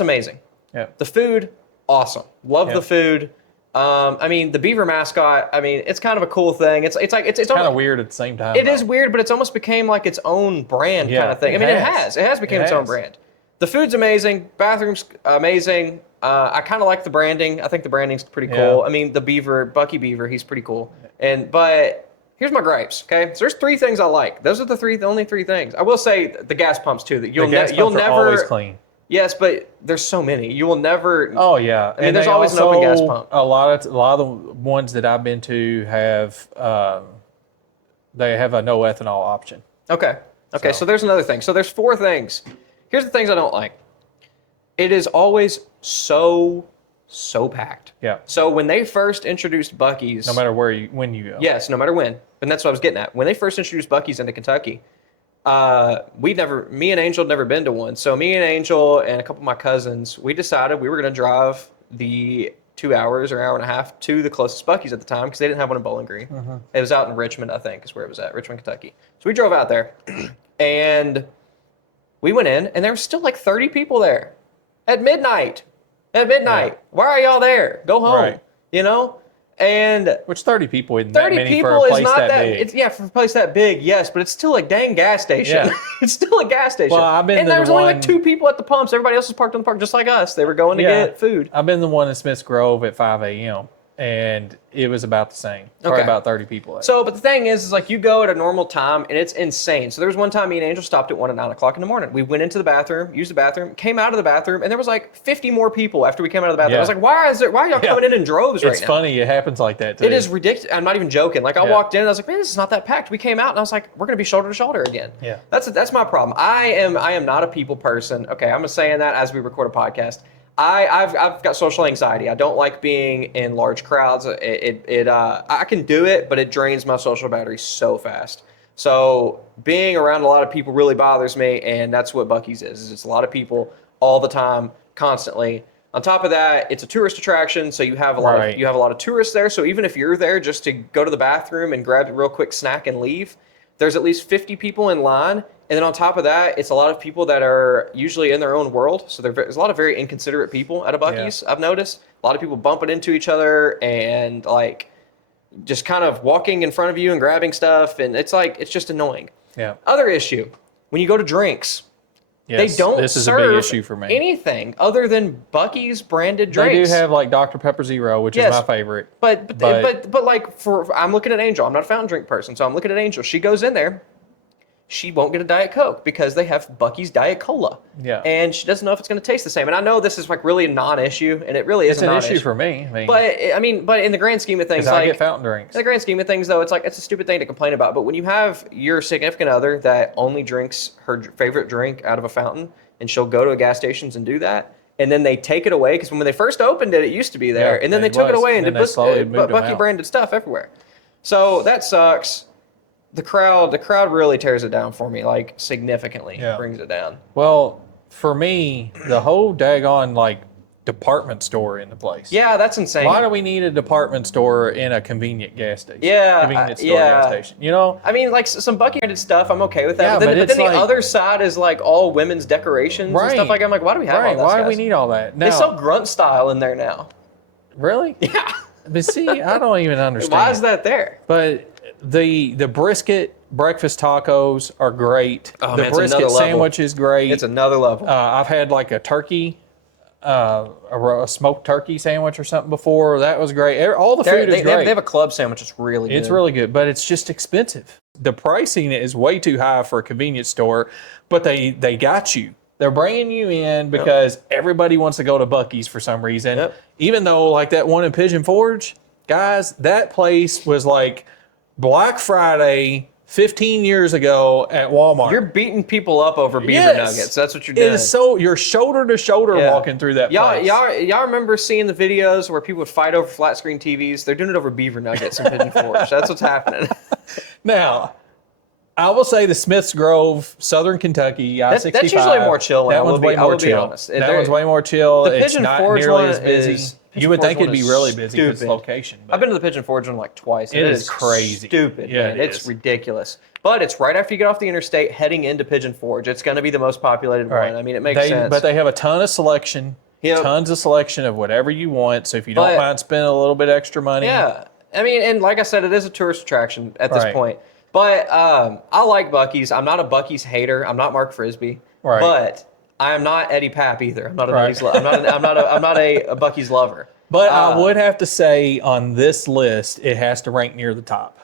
amazing. Yeah. The food, awesome. Love Yeah. the food. I mean, the beaver mascot. I mean, it's kind of a cool thing. It's like it's kind of weird at the same time. It is weird, but it's almost became like its own brand kind of thing. I mean, it has become its own brand. The food's amazing. Bathroom's amazing. I kind of like the branding. I think the branding's pretty cool. Yeah. I mean, the beaver, Bucky Beaver, he's pretty cool. But here's my gripes. Okay, so there's 3 things I like. Those are the only three things. I will say the gas pumps too. That you'll never always clean. Yes, but there's so many. You will never. Oh yeah, I mean, there's always an open gas pump. A lot of the ones that I've been to have they have a no ethanol option. Okay. So there's another thing. So there's 4 things. Here's the things I don't like. It is always so packed. Yeah. So when they first introduced Buc'ees, No matter when you go. yes, no matter when, and that's what I was getting at. When they first introduced Buc'ees into Kentucky, me and Angel had never been to one. So me and Angel and a couple of my cousins, we decided we were going to drive the 2 hours or hour and a half to the closest Buc'ees at the time because they didn't have one in Bowling Green. Mm-hmm. It was out in Richmond, I think, is where it was at, Richmond, Kentucky. So we drove out there, and we went in, and there was still like 30 people there at midnight. Yeah. Why are y'all there? Go home. Right. You know? And Which 30 people isn't that 30 many people for a place is not that. big. It's, yeah, for a place that big, yes, but it's still a dang gas station. Yeah. It's still a gas station. Well, I've been and to there the was only like one- 2 people at the pumps. Everybody else was parked on the park just like us. They were going to get food. I've been the one in Smiths Grove at 5 a.m. and it was about the same. Probably Okay. about 30 people there. So, but the thing is like you go at a normal time and it's insane. So there was one time me and Angel stopped at 1 at 9 o'clock in the morning. We went into the bathroom, used the bathroom, came out of the bathroom, and there was like 50 more people after we came out of the bathroom. Yeah. I was like, why are y'all coming in droves right now? It's funny. It happens like that too. It is ridiculous. I'm not even joking. Like I Yeah. walked in and I was like, man, this is not that packed. We came out and I was like, we're gonna be shoulder to shoulder again. Yeah. That's my problem. I am not a people person. Okay, I'm saying that as we record a podcast. I've got social anxiety. I don't like being in large crowds. I can do it, but it drains my social battery so fast. So being around a lot of people really bothers me, and that's what Buc'ees is. It's a lot of people all the time, constantly. On top of that, it's a tourist attraction, so you have a lot of tourists there. So even if you're there just to go to the bathroom and grab a real quick snack and leave, there's at least 50 people in line. And then on top of that, it's a lot of people that are usually in their own world. So there's a lot of very inconsiderate people at a Buc'ees, I've noticed. A lot of people bumping into each other and like just kind of walking in front of you and grabbing stuff. And it's just annoying. Yeah. Other issue, when you go to drinks, Yes, they don't this is serve a big issue for me. anything other than Buc'ees branded They drinks. do have like Dr. Pepper Zero, which Yes. is my favorite. But like I'm looking at Angel. I'm not a fountain drink person, so I'm looking at Angel. She goes in there. She won't get a Diet Coke because they have Buc'ees Diet Cola. Yeah. And she doesn't know if it's going to taste the same. And I know this is like really a non-issue, and it really is It's a an non-issue issue for me. But in the grand scheme of things, 'cause I like get fountain drinks. in the grand scheme of things, though, it's like it's a stupid thing to complain about. But when you have your significant other that only drinks her favorite drink out of a fountain, and she'll go to a gas stations and do that, and then they take it away because when they first opened it, it used to be there, Yeah, and then they it took it was. away and And did then they slowly moved them Bucky out. branded stuff everywhere. So that sucks. The crowd really tears it down for me, like significantly brings it down. Well, for me, the whole daggone like department store in the place. Yeah, that's insane. Why do we need a department store in a convenient gas station? Yeah, Convenience store gas station. You know? I mean, like some Bucky branded stuff, I'm okay with that. Yeah, but then it's the like- other side is like all women's decorations and stuff like that. I'm like, why do we have all Right. that? Why do we need all that? They Now, sell grunt style in there now. really? Yeah. But see, I don't even understand. Why is that there? But the brisket breakfast tacos are great. Oh, the man, it's brisket another level. sandwich is great. It's another level. I've had like a turkey a smoked turkey sandwich or something before. That was great. All the food is great. They have a club sandwich. It's really good. It's really good, but it's just expensive. The pricing is way too high for a convenience store, but they got you. They're bringing you in because everybody wants to go to Buc'ees for some reason. Yep. Even though, like that one in Pigeon Forge, guys, that place was like Black Friday 15 years ago at Walmart. You're beating people up over beaver nuggets. That's what you're doing. It is so you're shoulder to shoulder walking through that place. Y'all remember seeing the videos where people would fight over flat screen TVs? They're doing it over beaver nuggets in Pigeon Forge. That's what's happening. Now, I will say the Smiths Grove, Southern Kentucky, I-65. That's usually more chill. That one's way more chill. That one's way more chill. The It's Pigeon not Forge nearly one as busy. is- You would think it'd be really busy stupid. because location. But I've been to the Pigeon Forge one like twice. It is crazy. Stupid. Yeah, man. it It's is. ridiculous. But it's right after you get off the interstate heading into Pigeon Forge. It's going to be the most populated one. I mean, it makes sense. But they have a ton of selection. Yep. Tons of selection of whatever you want. So if you don't mind spending a little bit extra money. Yeah. I mean, and like I said, it is a tourist attraction at this Right. point. But I like Buc'ees. I'm not a Buc'ees hater. I'm not Mark Frisbee. Right. But I am not Eddie Papp either. I'm not a Right. Eddie's I'm not a Buc'ees lover. But I would have to say on this list, it has to rank near the top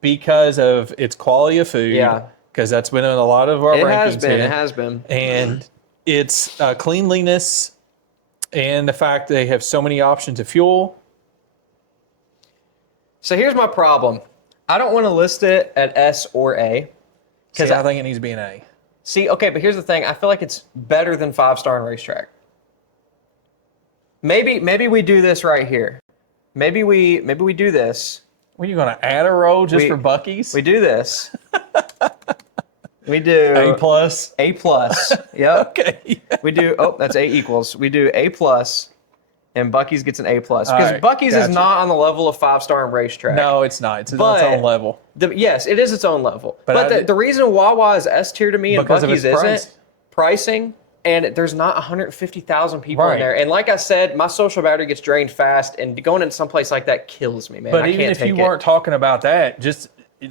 because of its quality of food. Yeah. Because that's been in a lot of our rankings here. It has been. And its cleanliness and the fact they have so many options of fuel. So here's my problem. I don't want to list it at S or A. Because I think it needs to be an A. See, okay, but here's the thing. I feel like it's better than 5-star in Racetrack. Maybe we do this right here. Maybe we do this. What, are you going to add a row just for Buc'ees? We do this. We do A plus. A plus. Yep. Okay. We do. Oh, that's A equals. We do A plus, and Buc'ees gets an A plus because right, Buc'ees is gotcha. not on the level of 5-star in Racetrack. No, it's not. It's on But- its own level. Yes, it is its own level. But But the reason Wawa is S tier to me and Because of Buc'ees its price. isn't pricing, and there's not 150,000 people Right. in there. And like I said, my social battery gets drained fast, and going into some place like that kills me, man. But I even can't if take you it. weren't talking about that,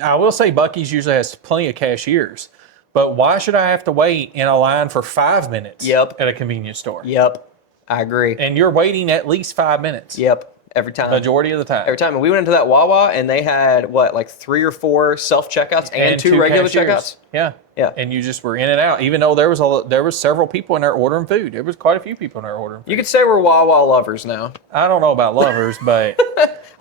I will say Buc'ees usually has plenty of cashiers. But why should I have to wait in a line for 5 minutes Yep. at a convenience store? Yep, I agree. And you're waiting at least 5 minutes. Yep, every time. Majority of the time. Every time. And we went into that Wawa, and they had, like 3 or 4 self-checkouts and 2 regular cashiers. checkouts. Yeah. Yeah. And you just were in and out, even though there was several people in there ordering food. There was quite a few people in there ordering food. You could say we're Wawa lovers now. I don't know about lovers, but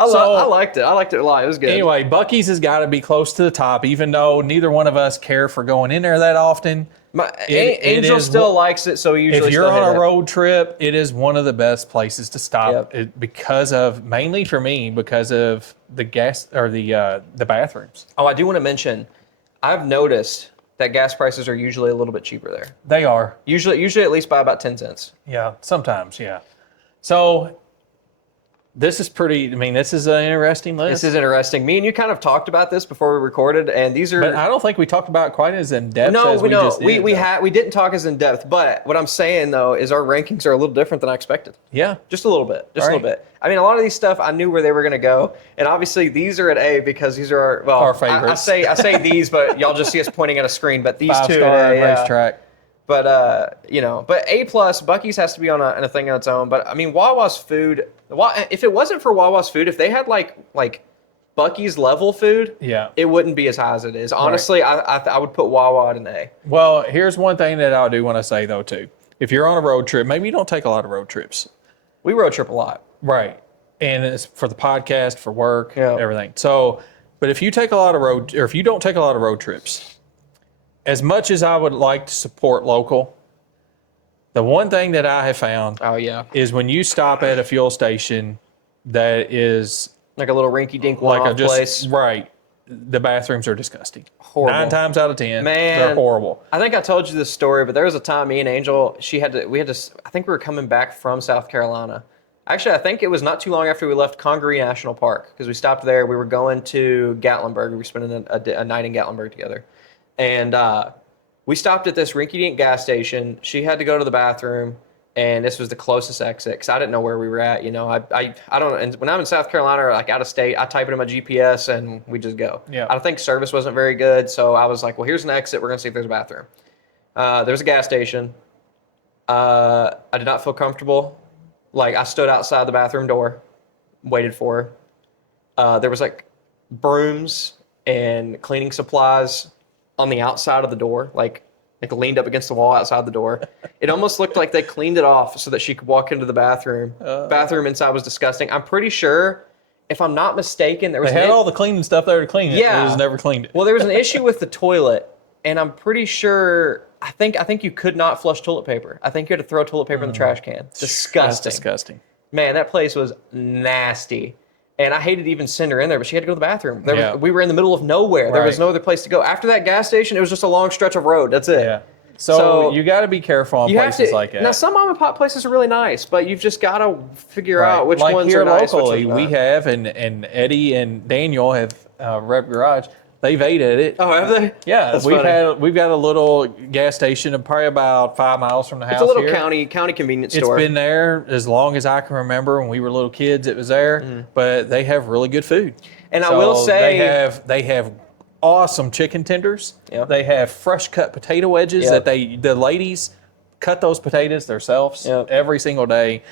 I liked it. I liked it a lot. It was good. anyway, Buc'ees has got to be close to the top, even though neither one of us care for going in there that often. Angel is still likes it, so usually If you're still hit on a it. road trip, it is one of the best places to stop. Yep. Because of, mainly for me, because of the gas or the bathrooms. Oh, I do want to mention, I've noticed that gas prices are usually a little bit cheaper there. They are. Usually at least by about 10 cents. Yeah, sometimes, yeah. So this is this is an interesting list. This is interesting. Me and you kind of talked about this before we recorded, and these are. But I don't think we talked about it quite as in depth No, as we just did. we didn't talk as in depth. But what I'm saying though is our rankings are a little different than I expected. Yeah. Just a little bit. Just a little bit. I mean, a lot of these stuff I knew where they were going to go, and obviously these are at A because these are Our favorites. I say these, but y'all just see us pointing at a screen. But these 2 5-star at A, yeah. racetrack. But but A plus, Buc'ees has to be on a thing on its own. But I mean, Wawa's food. If it wasn't for Wawa's food, if they had like Buc'ees level food, Yeah. it wouldn't be as high as it is. Honestly, I would put Wawa at an A. Well, here's one thing that I do want to say though too. If you're on a road trip, maybe you don't take a lot of road trips. We road trip a lot. Right. And it's for the podcast, for work, Yeah. everything. So, but if you take a lot of if you don't take a lot of road trips, as much as I would like to support local, the one thing that I have found Oh yeah, is when you stop at a fuel station that is like a little rinky-dink like one-off place. right, the bathrooms are disgusting. Horrible. 9 times out of 10, Man. they're horrible. I think I told you this story, but there was a time me and Angel, we had to. I think we were coming back from South Carolina. Actually, I think it was not too long after we left Congaree National Park because we stopped there. We were going to Gatlinburg. We were spending a night in Gatlinburg together, and we stopped at this rinky-dink gas station. She had to go to the bathroom, and this was the closest exit because I didn't know where we were at. You know, I don't. And when I'm in South Carolina or like out of state, I type it in my GPS and we just go. Yeah. I think service wasn't very good, so I was like, well, here's an exit. We're gonna see if there's a bathroom. There's a gas station. I did not feel comfortable. Like, I stood outside the bathroom door, waited for her. There was like brooms and cleaning supplies on the outside of the door, like leaned up against the wall outside the door. It almost looked like they cleaned it off so that she could walk into the bathroom. Bathroom inside was disgusting. I'm pretty sure, if I'm not mistaken, there was They had all the cleaning stuff there to clean it. Yeah. They just never cleaned it. Well, there was an issue with the toilet, and I'm pretty sure. I think you could not flush toilet paper. I think you had to throw toilet paper in the trash can. Disgusting. That's disgusting. Man, that place was nasty. And I hated to even send her in there, but she had to go to the bathroom. We were in the middle of nowhere. There was no other place to go. After that gas station, it was just a long stretch of road. That's it. Yeah. So you got to be careful on places like that. Now, some mom and pop places are really nice, but you've just got to figure out which like ones here are nice. Locally, we have, and Eddie and Daniel have Rep Garage. They've ate at it. Oh, have they? Yeah, we've got a little gas station probably about 5 miles from the house. It's a little here. county convenience store. It's been there as long as I can remember. When we were little kids, it was there. But they have really good food. And I will say they have awesome chicken tenders. Yep. They have fresh cut potato wedges that the ladies cut those potatoes themselves every single day.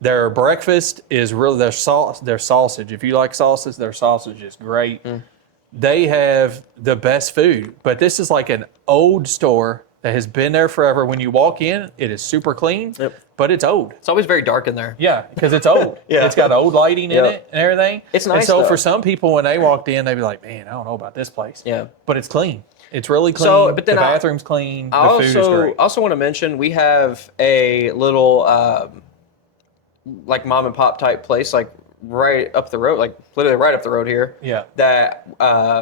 Their breakfast is really their sausage. If you like sausage, their sausage is great. They have the best food, but this is like an old store that has been there forever. When you walk in, it is super clean, but it's old. It's always very dark in there. Yeah, because it's old. It's got old lighting in it and everything. It's nice. And so though. for some people, when they walked in, they'd be like, "Man, I don't know about this place." Yeah, but it's clean. It's really clean. So, but then the bathroom's clean. The food is great. I also want to mention we have a little like mom and pop type place, like right up the road, like literally right up the road here. Yeah. That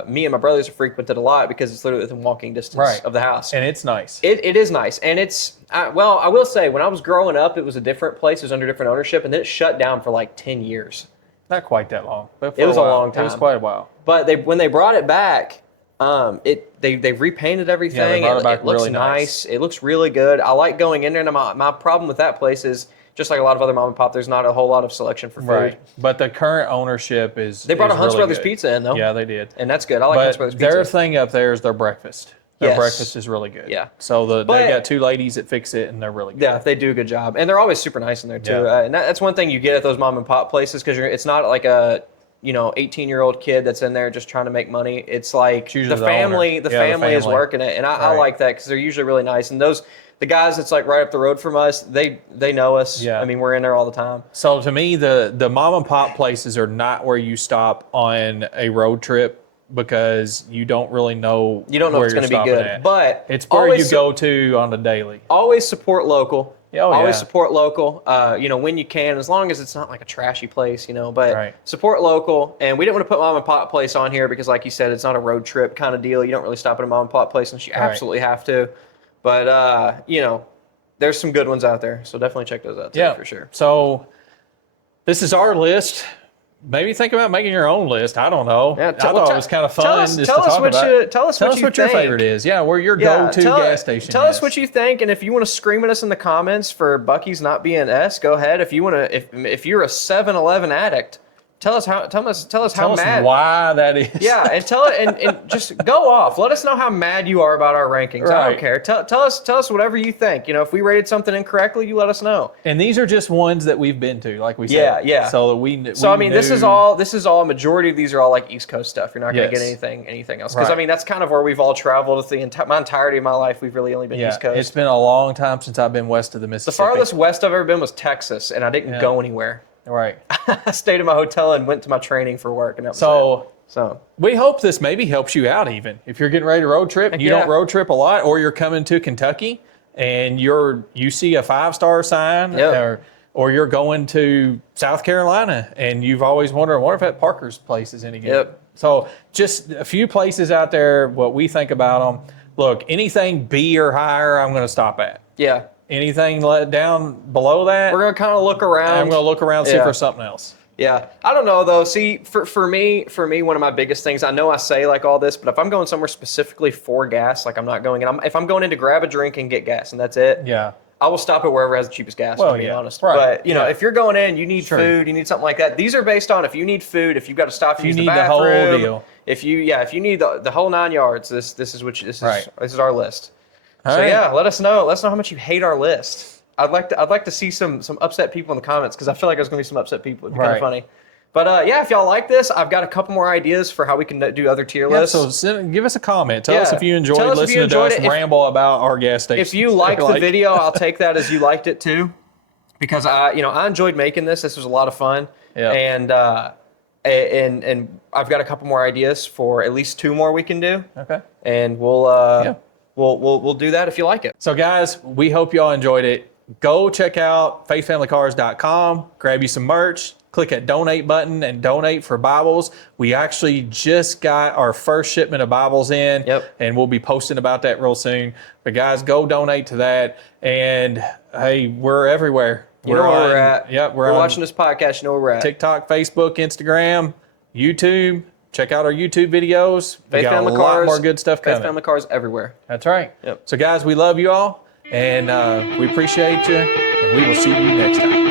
me and my brothers have frequented a lot because it's literally within walking distance of the house. And it's nice. It is nice. And it's, I will say, when I was growing up, it was a different place. It was under different ownership. And then it shut down for like 10 years. Not quite that long. But it was a long time. It was quite a while. But when they brought it back, they repainted everything. Yeah, it looks really nice. It looks really good. I like going in there. And my problem with that place is, just like a lot of other mom and pop, there's not a whole lot of selection for food. Right. But the current ownership is They brought a Hunts really Brothers good. Pizza in, though. Yeah, they did. And that's good. I like Hunts Brothers Pizza. Their thing up there is their breakfast. Their breakfast is really good. Yeah. So they got two ladies that fix it, and they're really good. Yeah, they do a good job. And they're always super nice in there, too. And that's one thing you get at those mom and pop places, because it's not like a 18-year-old kid that's in there just trying to make money. It's like the family is working it. And I like that because they're usually really nice. And the guys that's like right up the road from us, they know us. Yeah. I mean, we're in there all the time. So to me, the mom and pop places are not where you stop on a road trip because you don't really know. You don't know if it's going to be good. At. But it's where you go to on the daily. Always support local. Always support local, when you can, as long as it's not like a trashy place, but support local. And we didn't want to put mom and pop place on here because, like you said, it's not a road trip kind of deal. You don't really stop at a mom and pop place unless you absolutely have to. But, there's some good ones out there. So definitely check those out too, for sure. So this is our list. Maybe think about making your own list. I don't know. Yeah, I thought it was kind of fun tell us what your favorite is. Yeah, where your go-to gas station is. Tell us what you think, and if you want to scream at us in the comments for Buc'ees not being S, go ahead. If you want to, if you're a 7-Eleven addict, tell us how mad. Why that is. Yeah, and tell it and just go off. Let us know how mad you are about our rankings. I don't care. Tell us whatever you think. If we rated something incorrectly, you let us know. And these are just ones that we've been to, like we said. Yeah. So that we this is all. Majority of these are all like East Coast stuff. You're not going to get anything else. Because that's kind of where we've all traveled. My entirety of my life, we've really only been East Coast. It's been a long time since I've been west of the Mississippi. The farthest west I've ever been was Texas, and I didn't go anywhere. Right. I stayed in my hotel and went to my training for work, and that was it. So we hope this maybe helps you out even. If you're getting ready to road trip and you don't road trip a lot, or you're coming to Kentucky and you see a 5-star sign or you're going to South Carolina and you've always wondered, I wonder if that Parker's place is any good. Yep. So just a few places out there, what we think about them. Look, anything B or higher, I'm going to stop at. Yeah. Anything let down below that, we're going to kind of look around. I'm going to look around, see if there's something else. Yeah. I don't know, though. See, for me, one of my biggest things, I know I say like all this, but if I'm going somewhere specifically for gas, like I'm not going in, if I'm going in to grab a drink and get gas and that's it, I will stop at wherever has the cheapest gas, to be honest. Right. But, if you're going in, you need food, you need something like that. These are based on if you need food, if you've got to stop to use the bathroom. You need the whole deal. If you need the whole 9 yards, this is our list. All So right. let us know. Let us know how much you hate our list. I'd like to see some upset people in the comments because I feel like there's gonna be some upset people. It'd be kind of funny. But yeah, if y'all like this, I've got a couple more ideas for how we can do other tier lists. So give us a comment. Tell us if you enjoyed listening to us ramble about our gas station. If you liked the video, I'll take that as you liked it too, because I enjoyed making this. This was a lot of fun, and I've got a couple more ideas for at least 2 more we can do. Okay, and we'll do that if you like it. So guys, we hope y'all enjoyed it. Go check out faithfamilycars.com. Grab you some merch. Click that donate button and donate for Bibles. We actually just got our first shipment of Bibles in, and we'll be posting about that real soon. But guys, go donate to that. And hey, we're everywhere. You know where we're at. Yep, we're watching this podcast. You know where we're at. TikTok, Facebook, Instagram, YouTube. Check out our YouTube videos. We got a lot more good stuff coming. Faith Family Cars everywhere. That's right. Yep. So guys, we love you all, and we appreciate you, and we will see you next time.